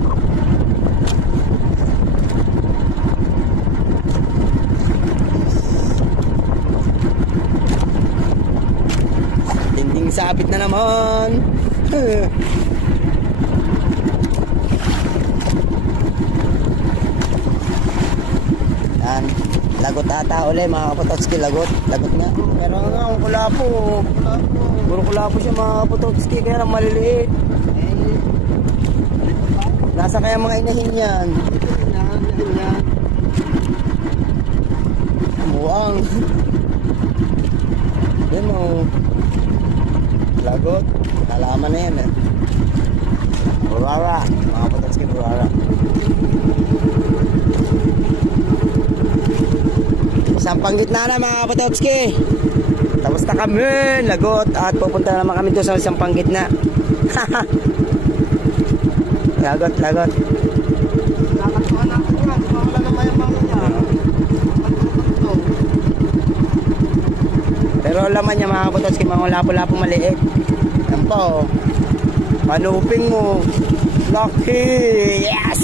Tinding sabit na naman. Yan, lagot ata uli mga kapototski, lagot na. Pero nga ang kulapo, puro kulapo siya mga kapototski, kaya lang maliliit. Nasa kaya mga inahin yan? Buang. Yan o. Lagot. Nalaman na yan eh. Burara. Mga Pototski, Burara. Sampang gitna na mga Pototski. Tapos na kami, lagot. At pupunta na naman kami doon sa sampang gitna. Lagot. Nakatuan ako nga. Sumawala na mayamang niya. Pero laman niya mga Pototski, mga lapo-lapo maliit. Yan po. Panuping mo. Lucky! Yes!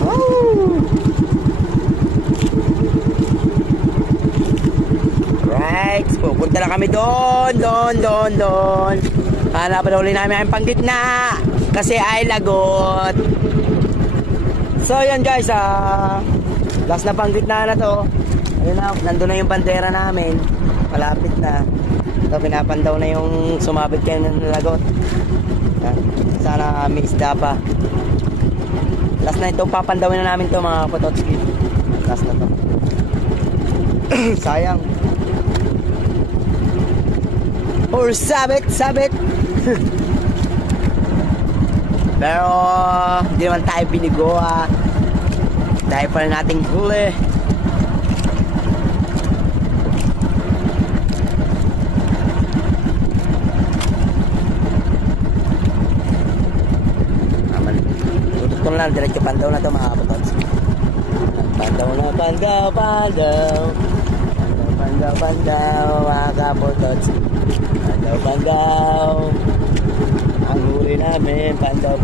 Woo! Right. Pupunta na kami doon. Hanapan na uli namin ang panggitna. Kasi ay lagot. So yan guys. Last na panggitna na to. Ayun na. Nandun na yung bandera namin. Malapit na. Ito pinapandaw na yung sumabit kayo ng lagot. Sana may isda pa. Last na ito. Papandawin na namin to mga Pototski. Last na to. Sayang. Or sabit. Pero hindi naman tayo binigoa. Dahil pa rin nating huli. Tutok ko na lang, diretso pandaw na ito mga Potots. Pandaw mga Potots. Pandaw. Ang huli namin, pandaw.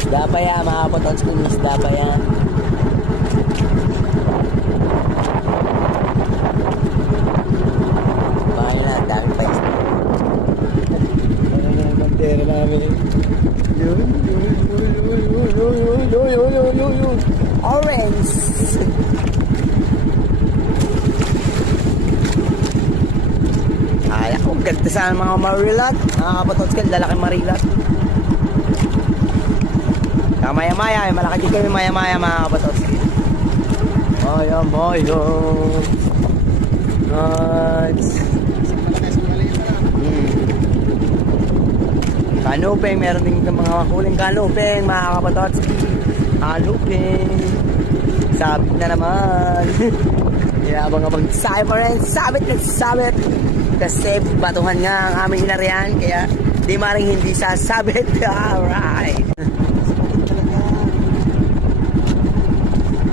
Isda pa yan mga Potots, kung isda pa yan. Bakit na, dami pa isda. Ano na ang bandera namin? Yun. Orange. Ay, ako ganda sa mga marilat. Mga Potots ka, lalaking marilat. Maya-maya, malaki din kami maya-maya mga Potots. Maya-maya. Nice. Kanupeng, meron din mga huling kanupeng mga Potots. Kanupeng. Sabit na naman. Abang-abang sabit. Kasi batuhan nga ang aming inarihan. Kaya di maring hindi sasabit. Alright.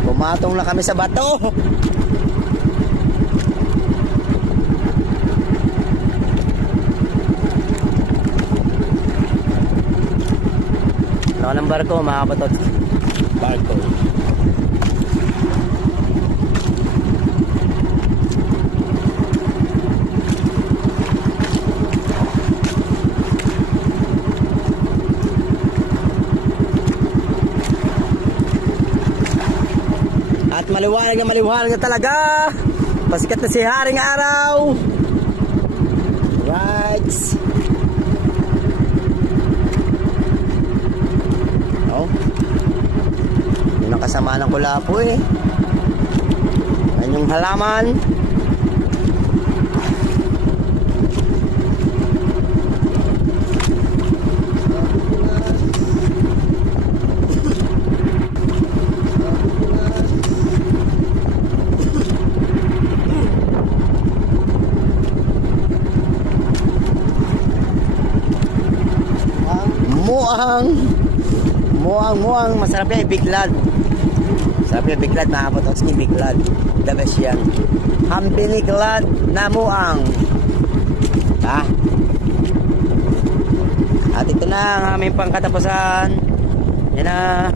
Pumatong na kami sa bato. Ano ng barko mga Potots? Barko. At maliwanag na talaga. Pasikat na si Haring Araw. Right. Oh. Yun ang kasama ng kulapo eh. Yan yung halaman. Muang, masarap yan, biglad. Masarap yan, biglad, mga Potots, ni biglad. The best yan. Hambiniglad na muang. Ha? At ito na ang aming pangkatapusan. Yan na.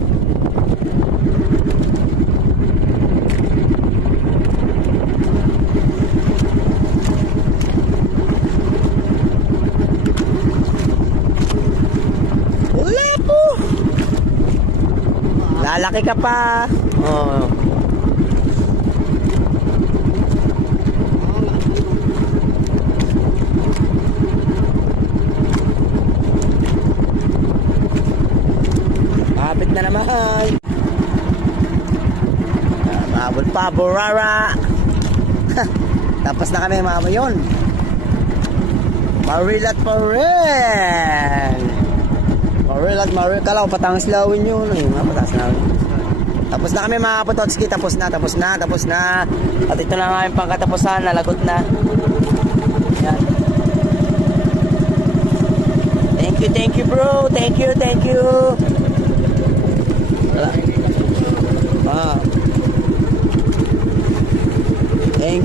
Lalaki ka pa. Oh. Kapit na naman. Mahabol pa, Burara. Tapos na kami, mama yun. Marilat pa rin. Marilat. Kala ko patangis lawin yun. Ay, patangis lawin. Tapos na kami mga Kapatotski. Tapos na. At ito na nga yung pangkatapusan. Nalagot na. Yan. Thank you bro. Thank you. Thank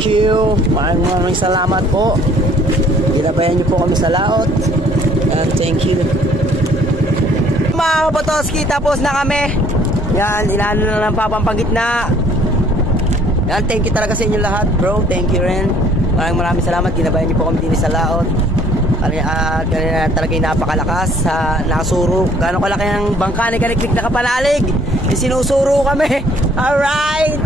you. Maraming salamat po. Ginabayan niyo po kami sa laot. And thank you. Mga Kapatotski, tapos na kami. Yan, inaano na lang papampagitna. Yan, thank you talaga sa inyo lahat, bro. Thank you rin. Maraming salamat. Ginabayan niyo po kami din sa laot. Kanina talaga yung napakalakas. Nakasuro. Gano'ng kalaki ang bangka ni Kaniklik na kapanalig. Sinusuro kami. Alright.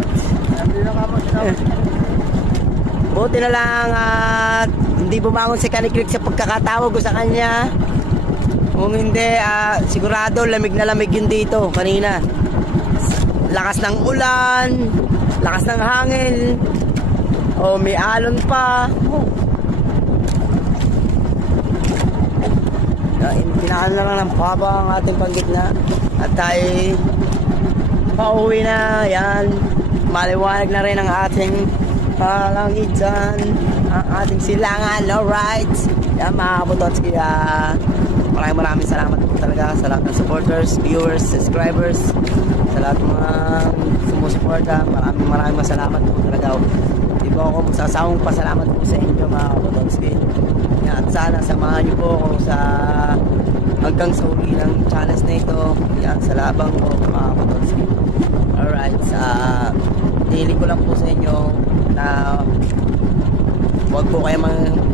Buti na lang at hindi bumangon si Kaniklik sa pagkakatawag ko sa kanya. Kung hindi, sigurado lamig na lamig yun dito kanina. Lakas ng ulan, lakas ng hangin, may alon pa. Pinaan na lang ng papa ang ating panggitna at tayo pauwi na. Yan, maliwanag na rin ang ating palangitan, ang ating silangan. Alright, yan mga Kapatotski, maraming salamat po talaga sa lahat ng supporters, viewers, subscribers, sa lahat ng mga sumusuporta. Maraming salamat po talaga. Di po ako masasawang pasalamat po sa inyo mga Kapatotski. At sana samahan niyo po ako sa hanggang sa uli ng challenge na ito. Yan, sa labang ko mga Kapatotski. Alright, hiling ko lang po sa inyo na huwag po kayo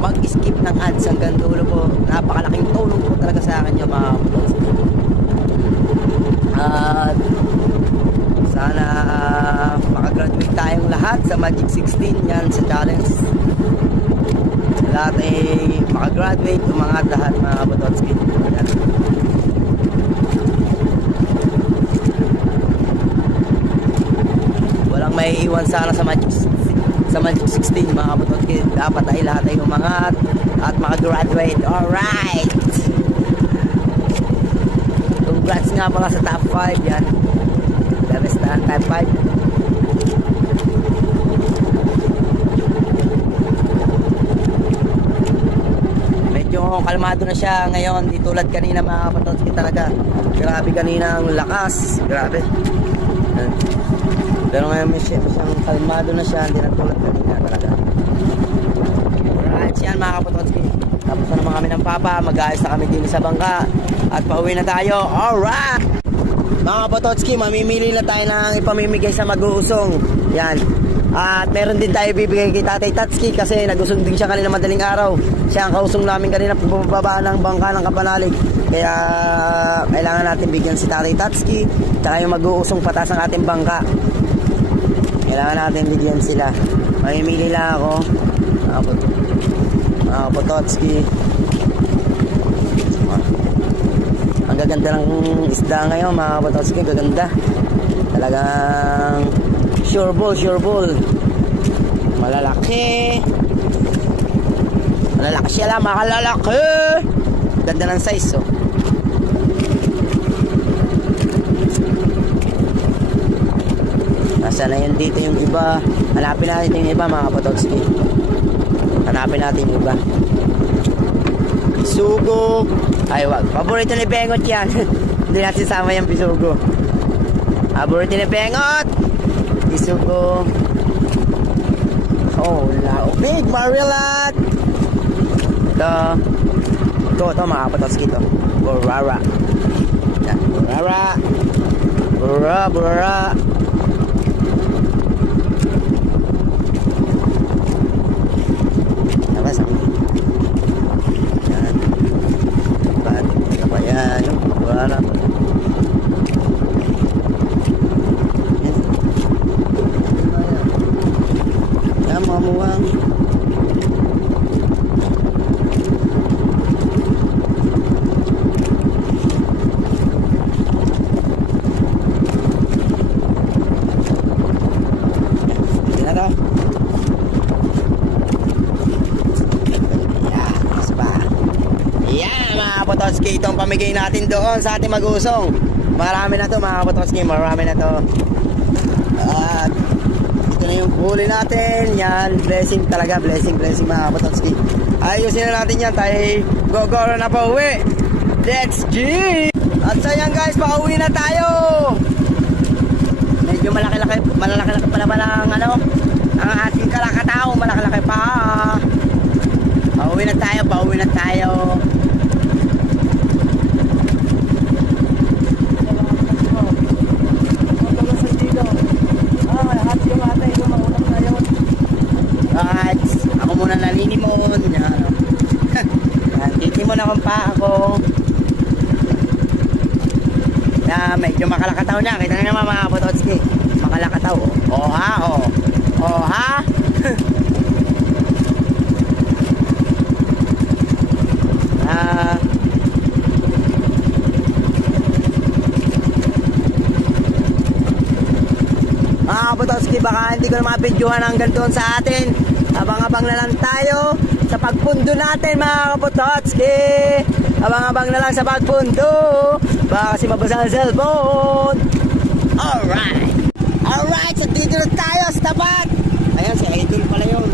mag-skip ng ads hanggang dulo po. Napakalaking tulong po talaga sa akin yung mga Kapatotski. At sana makagraduate tayong lahat sa Magic 16 yan sa challenge. Lahat ay makagraduate, umangat lahat mga Kapatotski. Walang may iwan sana sa Magic 16 mga Kapatotski. Dapat ay lahat ay umangat at makagraduate. Alright, congrats nga pala sa top 5 yan. The best na top 5. Kalmado na siya ngayon, di tulad kanina mga Kapatotski talaga. Grabe kanina ang lakas, grabe. Pero ngayon siyang kalmado na siya, hindi na tulad kanina talaga. Alright, yan mga Kapatotski. Tapos na naman kami ng papa, mag-aayos na kami din sa bangka at pauwi na tayo. Alright mga Kapatotski, mamimili na tayo ng ipamimigay sa mag-uusong. Yan. At meron din tayo bibigay kay Tatay Tatski kasi nag-usong din siya kanina madaling araw. Siya ang kausong namin kanina pagbaba ng bangka ng Kapanalig. Kaya kailangan natin bigyan si Tatay Tatski tsaka yung mag-uusong patas ng ating bangka. Kailangan natin bigyan sila. Mamimili lang ako. Mga Kapatotski. Ang gaganda ng isda ngayon mga Kapatotski. Gaganda. Talagang sure ball. Malalaki siya lang, makalalaki. Ganda ng size, oh. Nasa na yun dito yung iba. Hanapin natin yung iba mga Kapatotski. Hanapin natin yung iba. Bisugo. Ay wag, paborito ni Bengot yan. Hindi natin sama yung bisugo. Paborito ni Bengot. Bisugo. Oh, lao. Big Marilat. Ito mga Kapatotski ito. Burara. Yan, Burara. Tapos yan. Apa yan? Burara. Yan, mga muwang. Yeah, isa pa. kapatotski. Itong pamigay natin doon sa ating mag-usong. Marami na to mga kapatotski, marami na to. At ito na yung huli natin. Yan, blessing talaga, blessing mga kapatotski. Ayusin na natin yan, tayo go na pa uwi. Let's G! At so yan guys, pauwi na tayo. Medyo malalaki pala ba ng ano, ang ating kalakatao, malaki pa. Pauwi na tayo. Right, ako muna naninimon. Titimon akong pa ako. Na medyo makalakataw na. Kita na naman mga kapatotski. Makalakataw. Oh ha. Mga kapatotski, baka hindi ko na mapidyohan hanggang doon sa atin. Abang-abang na lang tayo sa pagpundo natin mga kapatotski. Abang-abang na lang sa pagpundo. Baka kasi mabasa ang cellphone. Alright, so dito na tayo sa tapat. Ayan, si Idol pala yun.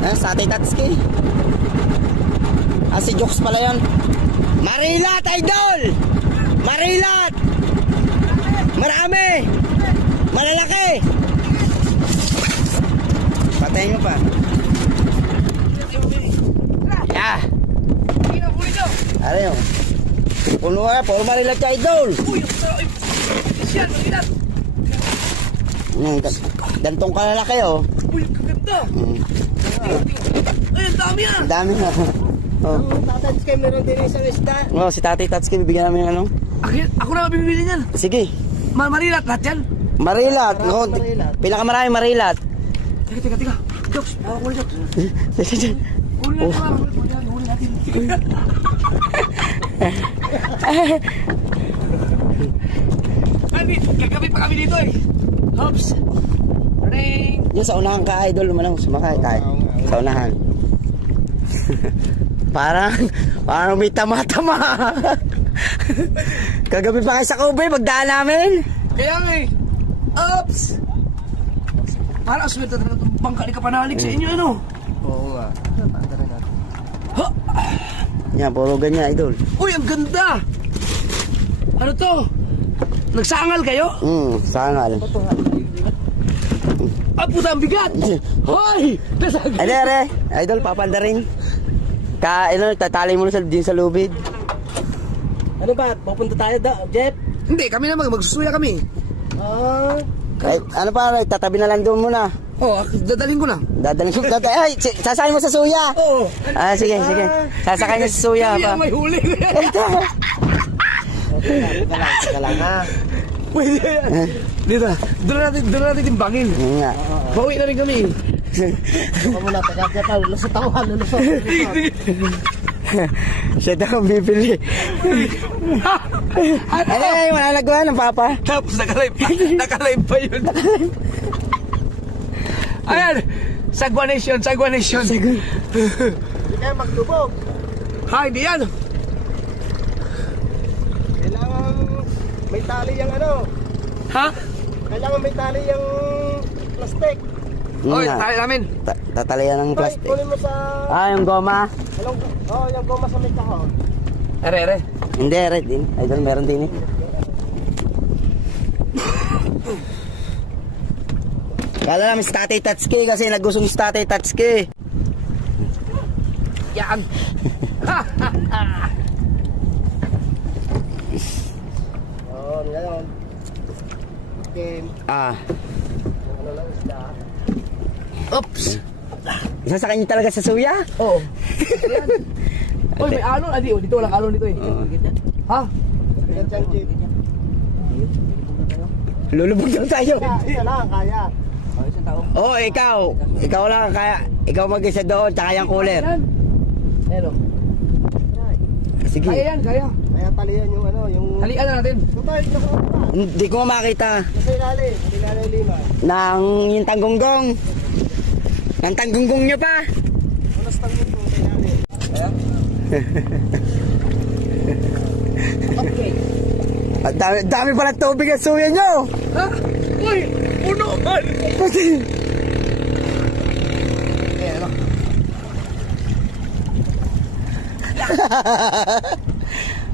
Ayan, sa Ate Tatsuki. Si Jokes pala yun. Marilat, Idol! Marilat! Marami! Malalaki! Patayin mo pa. Yeah! Ano yun? Puno ka, puro marilat ka, Idol! Gantong kalalaki, oh. Uy, kaganda! Ay, ang dami yan! Ang dami na. Oh. Tatay Tatsuki, meron din isang isda. Oh, si Tatay Tatsuki, bibigyan namin ng ano? Ako na mabibili niyan. Sige. Marilat lahat yan. Marilat. Pinakamarami marilat. Teka. Jokes. Huli Jokes. Huli natin. Kagabi pa kami dito eh. Hops. Ring. Yan sa unahan ka, Idol. Lumanang sumakay tayo. Sa unahan. Parang may tama-tama. Kagabi pa kayo sa Kobe, pagdaan namin. Kaya nga eh. Oops! Parang aswerte talaga itong bangka ni Kapanalig sa inyo, ano? Oo nga. Ha? Yan, puro ganyan, Idol. Uy, ang ganda! Ano to? Nagsangal kayo? Sangal. Ah, puta, ang bigat! Hoy! Ere, Idol, papalda rin. Tatali mo na din sa lubid. Ano ba? Pupunta tayo, Jeff? Hindi, kami naman, magsusuya kami. Kahit, ano pa, tatabi na lang doon muna. Dadaling ko na. Ay, sasakay mo sa suya. Oo. Sige. Sasakay niya sa suya pa. May huli. Teka lang ha. Pwede yan. Dito, doon natin timbangin. Nga. Bawi na rin kami. Ako muna, taga-taga, lusot ako, lusot. Siya daw ang bibili. Ay, malalagwan ng papa. Tapos nakalive pa yun. Ayan, Sagwa Nation. Hindi kayo maglubog. Ha, hindi yan. Kailangan may tali yung ano. Ha? Kailangan may tali yung plastic. Oy, tali namin. Tatalian ng plastic. Kunin mo sa... Yung goma. Yung goma sa may kahon. Ere. Hindi, red din. Idol, meron din eh. Kala namin si Tatay Tatsuki kasi nagusong si Tatay Tatsuki. Yan. Ngayon. Game. Ano lang isda. Oops. Isasakay niyo talaga sa suya? Oo. Uy, may alon. Dito walang alon dito eh. Ha? Ganyan, Jeep. Lulubog daw tayo. Isa lang, kaya. Oh, ikaw lang kaya. Ikaw mag-isa doon, tsaka yung cooler. Ayan o. Sige. Kaya yan, kaya. Kaya talian yung ano, yung... Talian na natin. Tutoy, nakuha pa. Hindi ko makita. Nasa ilalim. Sa ilalim lima. Nang yung tanggunggong. Nang tanggunggong nyo pa. Unas tanggol ko sa ilalim. Ayan. Okay. At dami pala tubig at suya nyo. Ha? Uy! Puno man! Ayan, ano?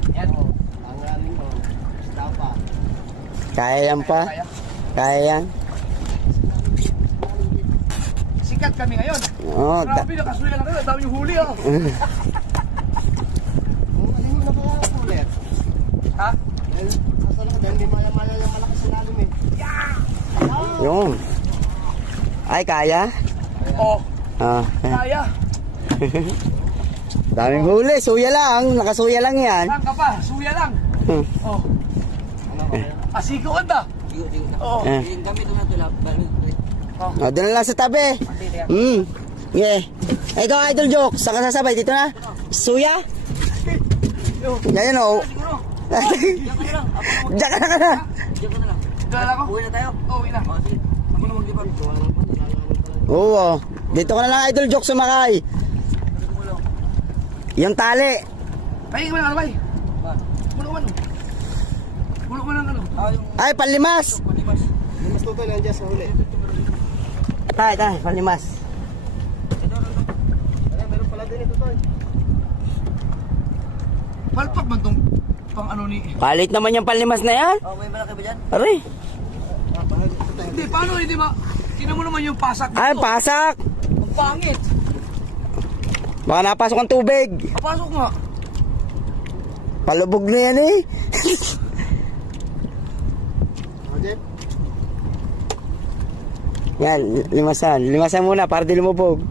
Ayan. Ang aling mo. Isda pa. Kaya yan pa. Kaya yan. Sikat kami ngayon. Oo. Grabe, nakasuya na kayo. Ang dami yung huli, oh. Kung ano yung nakakakulit. Ha? Asa na ka dahil may maya-maya yung malaki sa ilalim eh. Yun. Ay, kaya? Oh, Ah. kaya. Daming huli. Suya lang. Nakasuya lang yan. Saan ka pa? Suya lang. Oh. Asiko anda. Oo. Eh. Oh. O, doon na lang sa tabi. Yeah. Ikaw, Idol Jokes. Saan ka sasabay? Dito na? Suya? Yan o. Diyan ka na. Dala ko. Uwi na tayo. Oo, uwi na. Ako na maglipad. Oo. Dito ka na lang, Idol Jokes, sumakay. Yung tali. Pahingi mo na, alabay. Puno man. Puno man ang ano. Ay, panlimas. Mas tutoy nandiyan sa huli. Tay, panlimas. Ay, meron pala din ito tutoy. Palpak man tong pang ano ni... Palit naman yung panlimas na yan. Oh, may malaki ba dyan? Aray. Hindi, paano hindi ba? Tingnan mo naman yung pasak dito. Ay, pasak. Ang pangit. Baka napasok ang tubig. Papasok nga. Palubog na yan eh. Roger? Yan, limasan. Limasan muna para di lumubog.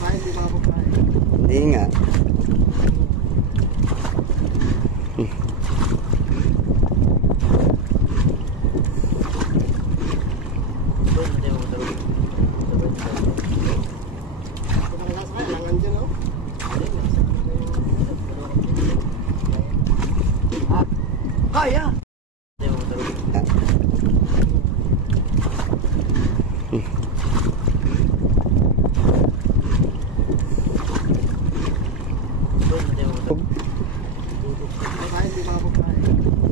Kahit di makapagkain. Hindi nga. Kaya.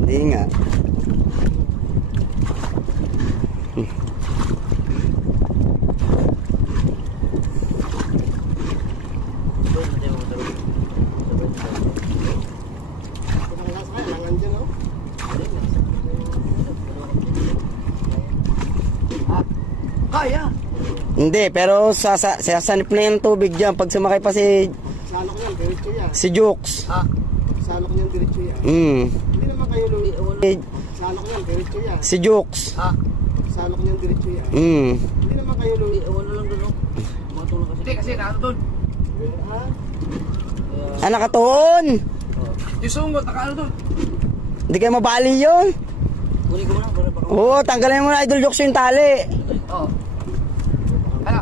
Hindi nga. Kaya. Hindi, pero sasanip na yung tubig dyan pag sumakay pa si Salok niyan, diretso yan. si Jukes. Ha? Salok niyan, diretso yan. Hindi naman kayo Salok niyan, diretso yan. Si Jukes. Ha? Salok niyan, diretso yan. Hindi naman kayo Wala lang doon. Matulog kasi. Hindi, kasi naano doon. Ah, nakatuon. Yung sungot, nakaano doon. Hindi kayo mabali yun. Kunin ko mo lang. Oo, tanggalin mo na, Idol Jokes, yung tali. Oo. Ano?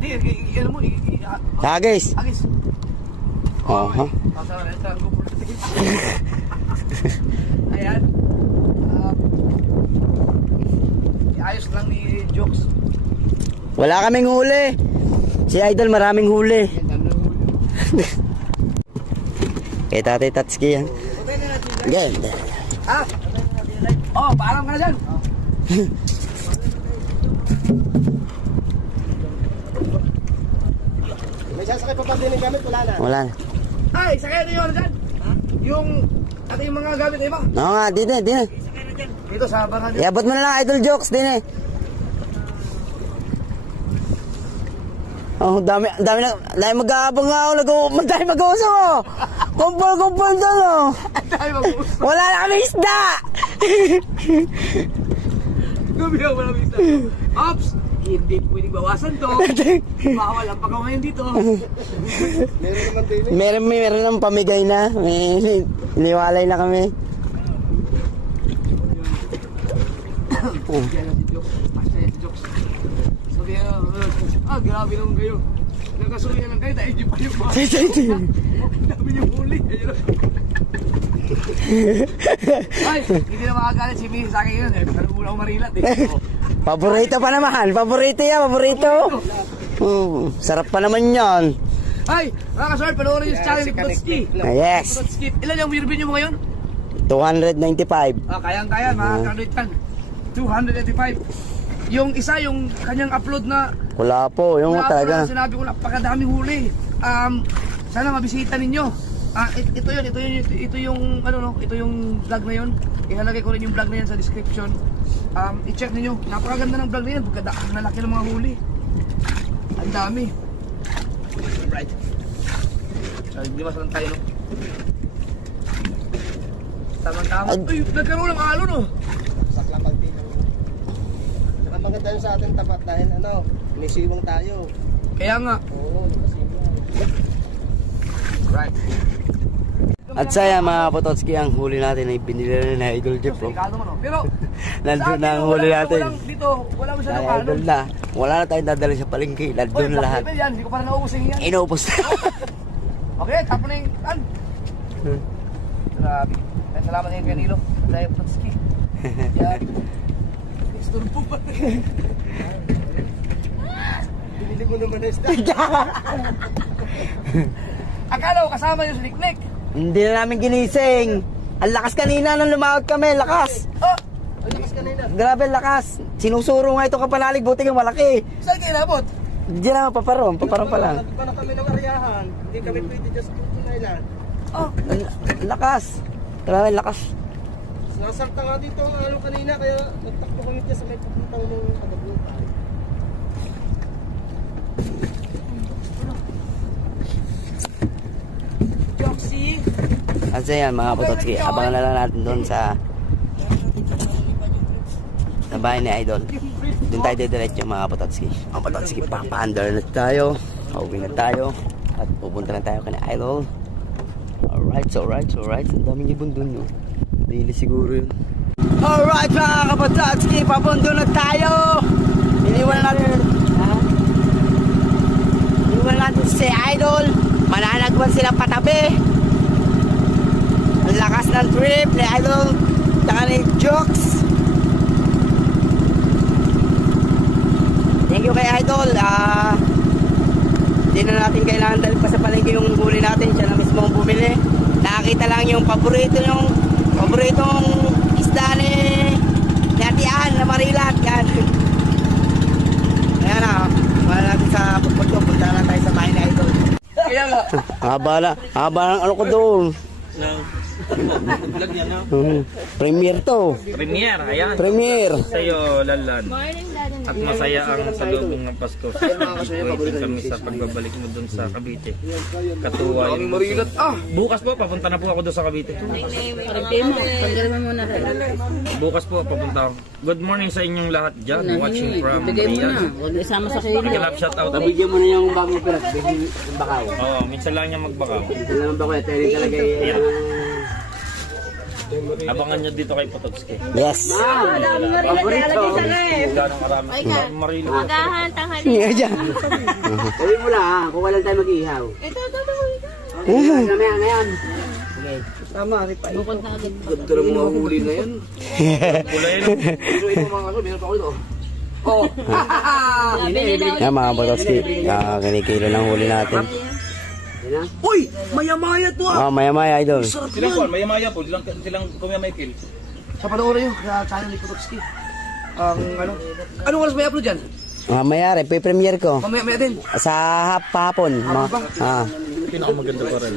Hindi, ano mo, Agis. agis. Oo, ha? Ayan. Ayos lang ni Jokes. Wala kaming huli. Si Idol maraming huli. Kay Tatay Tatsuki yan. Ganda. Ah! Oh, paalam ka na dyan. May sasakay pa ba din yung gamit? Wala na. Wala na. Ay, sakay na yun dyan. Yung, yung mga gamit na iba. Oo nga, di na. Sakay na dyan. Dito sa barangay. Iabot mo na lang, Idol Jokes, din eh. Oh, dami mag-aabang nga ako, dami mag-uusap oh. Kumpul doon oh. Wala na kami isda. Gumiyaw mo na isda. Ops! Hindi pwedeng bawasan to. Bawal ang pagkawain dito. Meron naman din eh. Meron ng pamigay na. May liwalay na kami. Yan ang si Jokes. Basta yan si Jokes. Sabi grabe naman kayo. Nagkasuya lang kayo dahil di pa yung mga. Ang dami yung huli. Ay, hindi na makagalit si Mrs. sa akin yun eh. Pero una ko marilat eh. Paborito pa naman. Paborito yan, paborito. Sarap pa naman yan. Ay, mga kasawal, panoorin yung channel ni Pototski. Yes. Pototski. Ilan yung review mo ngayon? 295. Kayang-kaya, mga kanoit yan. 285. Yung isa, yung kanyang upload na Wala po, yung wala talaga. po, sinabi ko napakadaming huli. Sana mabisita ninyo. Ito yung ano no, ito yung vlog na 'yon. Ilalagay ko rin yung vlog na 'yan sa description. I-check niyo. Napakaganda ng vlog na 'yan, pagkalalaki ng mga huli. Ang dami. Right. Hindi masalan tayo no. Tama-tama. Uy, nagkaroon ng alo no. Saklang pagpili. Saka maganda yun sa atin tapat dahil ano, may siwang tayo. Kaya nga. Oo, nakasiwang. Right. At saya mga Pototski, ang huli natin ay binili na Idol Jeff. Oh. Delikado mo no. Pero Nandun na ang huli natin. Dito, wala masyadong Ay, ano. Idol na. Wala na tayong dadali sa palengke. Nandun na lahat. Yan, hindi ko pa na nauusin yan. Inubos na. Okay, tapo na yung tan. Grabe. Ay, salamat din kay Nilo. Dahil Pototski. Yan. Isturbo pa. Binili mo naman na isda. Akala ko kasama yung siniknik. Hindi na namin ginising. Ang lakas kanina nung lumawag kami. Lakas. Oh! Ay, lakas kanina. Grabe lakas. Sinusuro nga itong kapanalig. Buti nga malaki. Saan kayo nabot? Diyan naman paparom. Paparom pa lang. Nagpa na kami ng aryahan. Hindi kami pwede just dito na ilan. Oh! Ang lakas. Grabe lakas. Nasakta nga dito ang ano kanina kaya nagtakbo kami dyan sa may pupuntang ng Tagabutay. Joxy! At so yan mga Pototski, abangan na lang natin doon sa bahay ni Idol. Doon tayo didiretso mga Pototski. Mga Pototski, papa-under na tayo. Pauwi na tayo. At pupunta na tayo kay Idol. Alright. Ang daming ibon doon, no? Daily siguro yun. Alright mga Pototski, papundo na tayo. Iniwan natin si Idol. Mananagwan sila patabi. Ang lakas ng trip ni Idol. Tsaka ni Jokes. Thank you kay Idol. Hindi na natin kailangan dahil pa sa palengke yung huli natin. Siya na mismo ang bumili. Nakakita lang yung paboritong isda ni Atian na Marilat. Yan. Ayan na. Wala natin sa pagpunto. Punta na tayo sa bahay ni Idol. Kaya nga. Haba ng ano ko doon. Vlog niya, no? Premier to. Premier, ayan. Premier. Sa'yo, Lalan. At masaya ang salubong ng Pasko. Waiting kami sa pagbabalik mo dun sa Cavite. Katuwa yung Marilat. bukas po, papunta na po ako doon sa Cavite. Bukas po, papunta ako. Good morning sa inyong lahat dyan. Watching from Riyadh. Huwag isama sa kayo. Nag-love shoutout. Nabigyan mo na yung bagong pirat. Yung bakaw. Oo, minsan lang niya magbakaw. Ito lang bakaw. Ito rin talaga Abangan niyo dito kay Pototski. yes. Paborito. Ganong karami. Marilo. Magahan, tanghali. Nga dyan. Sabi mo lang kung walang tayo mag-ihaw. Ngayon. Tama, Ripay. Bukod na agad. Ganda ng mga huli na yan. Kulay no? Isuin mo mga kaso, meron pa ako ito. Oh! Yan mga Pototski. Kinikilo lang huli natin. Uy! Maya-maya to Maya-maya Idol. Sarap Silang yan! kuwan, maya-maya po. Silang kumiya-may-kill. Sa panoorin nyo, sa channel ni Pototski. Anong oras may upload dyan? Mamaya rin, pre-premiere ko. Mamaya din. Sa hapon. Pinakamaganda pa rin.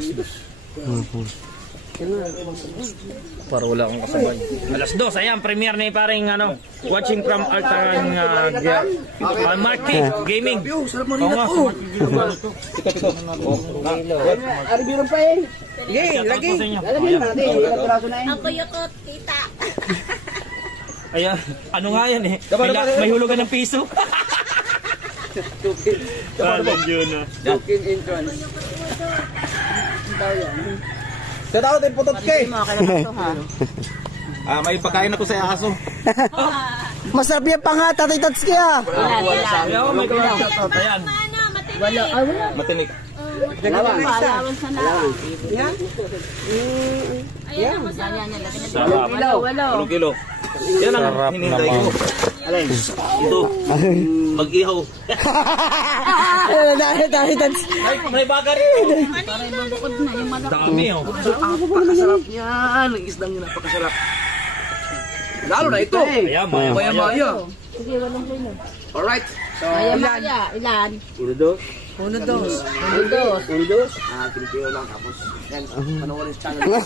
Para wala akong kasabay. Alas 2, ayan, premiere ni paring watching from Altarang Marky Gaming. Yo, sarap marilat. Oh! Arbiran pa eh. Sige, lagi. Lalagyan natin. Ilang piraso na eh. Ako yukot, tita. Ayan, ano nga yan eh. May hulugan ng piso. Joking entrance. Tatawa tayo Pototski. Hindi mo, kailangan to ha. May pagkain ako sa aso. Masarap yan pa nga, Tatay Tatsuki ah. Ayaw, may kawang shoutout. Ayan. Matinik. Alawan sa na. Sarap. Walong kilo. Yan ang hinintay ko. Alin? Ito. Mag-ihaw. Tatay Tatsuki. May baga rin. Dami oh. Napakasarap yan. Ang isdang yun, napakasarap. Lalo na ito. Ayan, Maya-maya. Alright. So, Ilan? Uno, dos. Ah, pinipiro lang tapos. Yan, panoorin sa channel. Oh,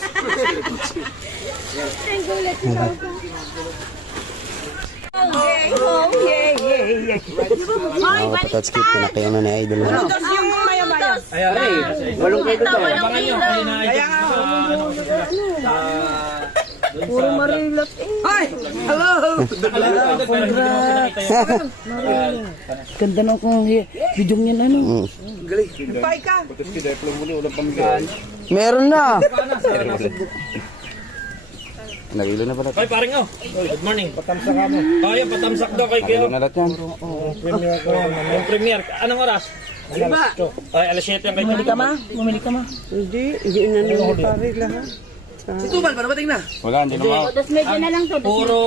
Tatsuki, pinakayo na ni Idol. Ayan. Walong kayo doon. Abangan nyo. Kaya nga. Puro marilat eh. Hi! Hello! Ganda na kung video niya na no. Galing. Meron na. Nagilo na pala. Ay, paring oh. Good morning. Patamsak ka mo. Oh, yan, patamsak daw kay Kyo. Nalat yan. Yung premiere. Anong oras? Diba? Ay, alas 7 yung kay Kyo. Bumili ka ma? Hindi na nila pare lahat. Si Tuban, parabating na. Wala, hindi na mga. Tapos medyo na lang to. Puro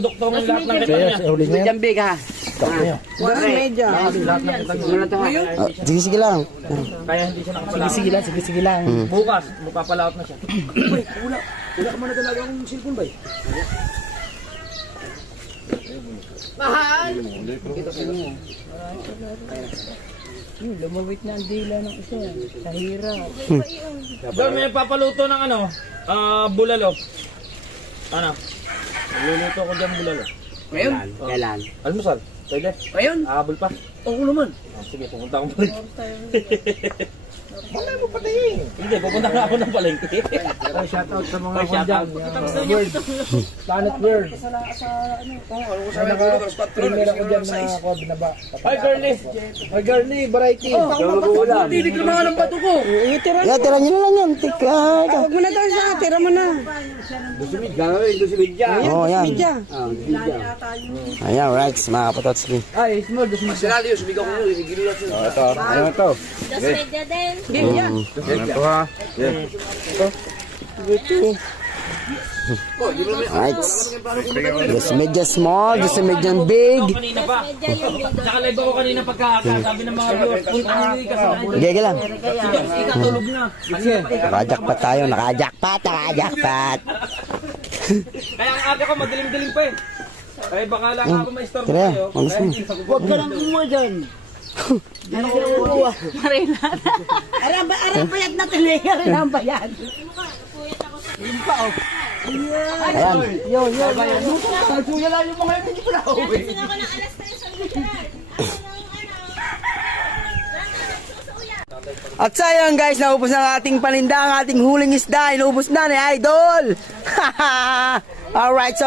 doktor ng lahat ng kita niya. Jambig ha. Dos media. Sige lang. Kaya hindi siya nakapalaot. Sige lang. Bukas, magpapalaot na siya. Uy, wala ka man na talagang cellphone ba eh? Mahal! Lumawit na ang dila ng isa. Sa hirap. Doon, may papaluto ng ano, bulalo. Ano? Nagluluto ko dyan bulalo. Ngayon? Kailan? Almusal. Pwede? Ngayon? Habol pa. Oo naman. Sige, pupunta akong palengke. Wala mo patayin. Hindi, pupunta na ako ng palengke. Shoutout sa mga Shoutout. Planet World. Sabi ko, alas 4 Meron ko dyan na ako binaba. Hi, Girlie. Ay, Garni, variety. Hindi ko naman ang bato ko. Yeah, tira nyo na lang yan. Tika. Huwag mo na daw siya, tira mo na. Oh, yan. Ayan, right. Mga Tatsuki. Ay, small. Si Radio, sumigaw ko nyo, ginulat siya. Ano ito? Dos media din. Ito ha. Right. Just medyo small, just medyo big. Kanina pa. Saka live ako kanina pagkakasabi ng mga viewers. Punta nyo yung kasalanan. Gege lang. Ikatulog na. Nakajakpat tayo, nakajakpat. Kaya ang aga ko, madilim-dilim pa eh. Ay, baka lang ako may store Tira, kayo. ang gusto mo. Huwag ka lang kumuha dyan. Arang bayad na tinigil ng bayad. Ayan. Kuya lang yung mga hindi ko na uwi. Kasi ako ng alas 3 sa lugar. At sayang guys, naubos na ang ating paninda, ang ating huling isda. Inubos na ni Idol. Alright.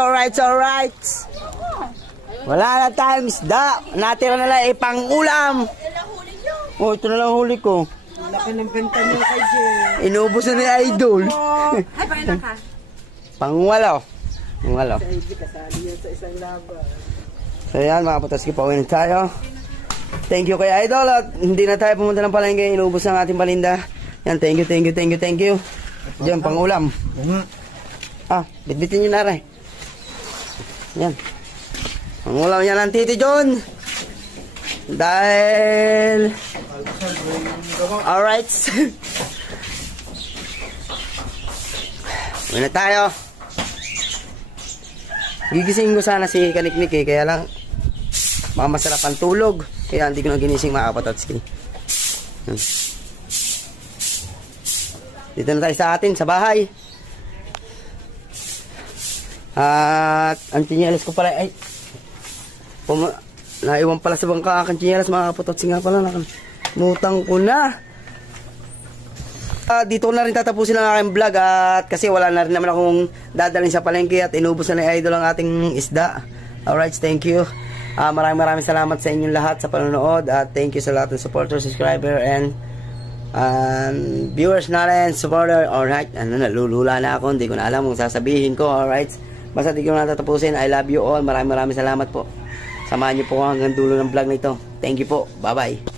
Wala na tayong isda. Natira na lang pang ulam. Oh, ito na lang huli ko. Laki ng benta niyo kay Jay. Inubos na ni Idol. Ay, paano ka? Pangwalo. Pangwalo. Kasali yan sa isang laban. So yan mga Tatsuki, pauwi na tayo. Thank you kay Idol. At hindi na tayo pumunta ng palengke. Inubos ang ating paninda. Yan, thank you. Diyan, pang ulam. Ah, bitbitin nyo na rin. Yan. Pang ulam yan ang Titi John. Dahil... Alright. Uwi na tayo. Gigising ko sana si Kaniknik eh. Kaya lang, masarap ang tulog. Kaya hindi ko na ginising mga Tatsuki. Dito na tayo sa atin, sa bahay. At ang tsinelas ko pala ay naiwan pala sa bangka ang tsinelas mga Tatsuki nga pala. Nakalimutan ko na. Dito ko na rin tatapusin ang aking vlog at kasi wala na rin naman akong dadalhin sa palengke at inubos na ni Idol ang ating isda. Alright, thank you. Maraming salamat sa inyong lahat sa panonood at thank you sa lahat ng supporter, subscriber and viewers natin, supporter. Alright, nalulula na ako, hindi ko na alam kung sasabihin ko. Alright, Basta di ko na tatapusin. I love you all. Maraming salamat po. Samahan niyo po ako hanggang dulo ng vlog na ito. Thank you po. Bye-bye.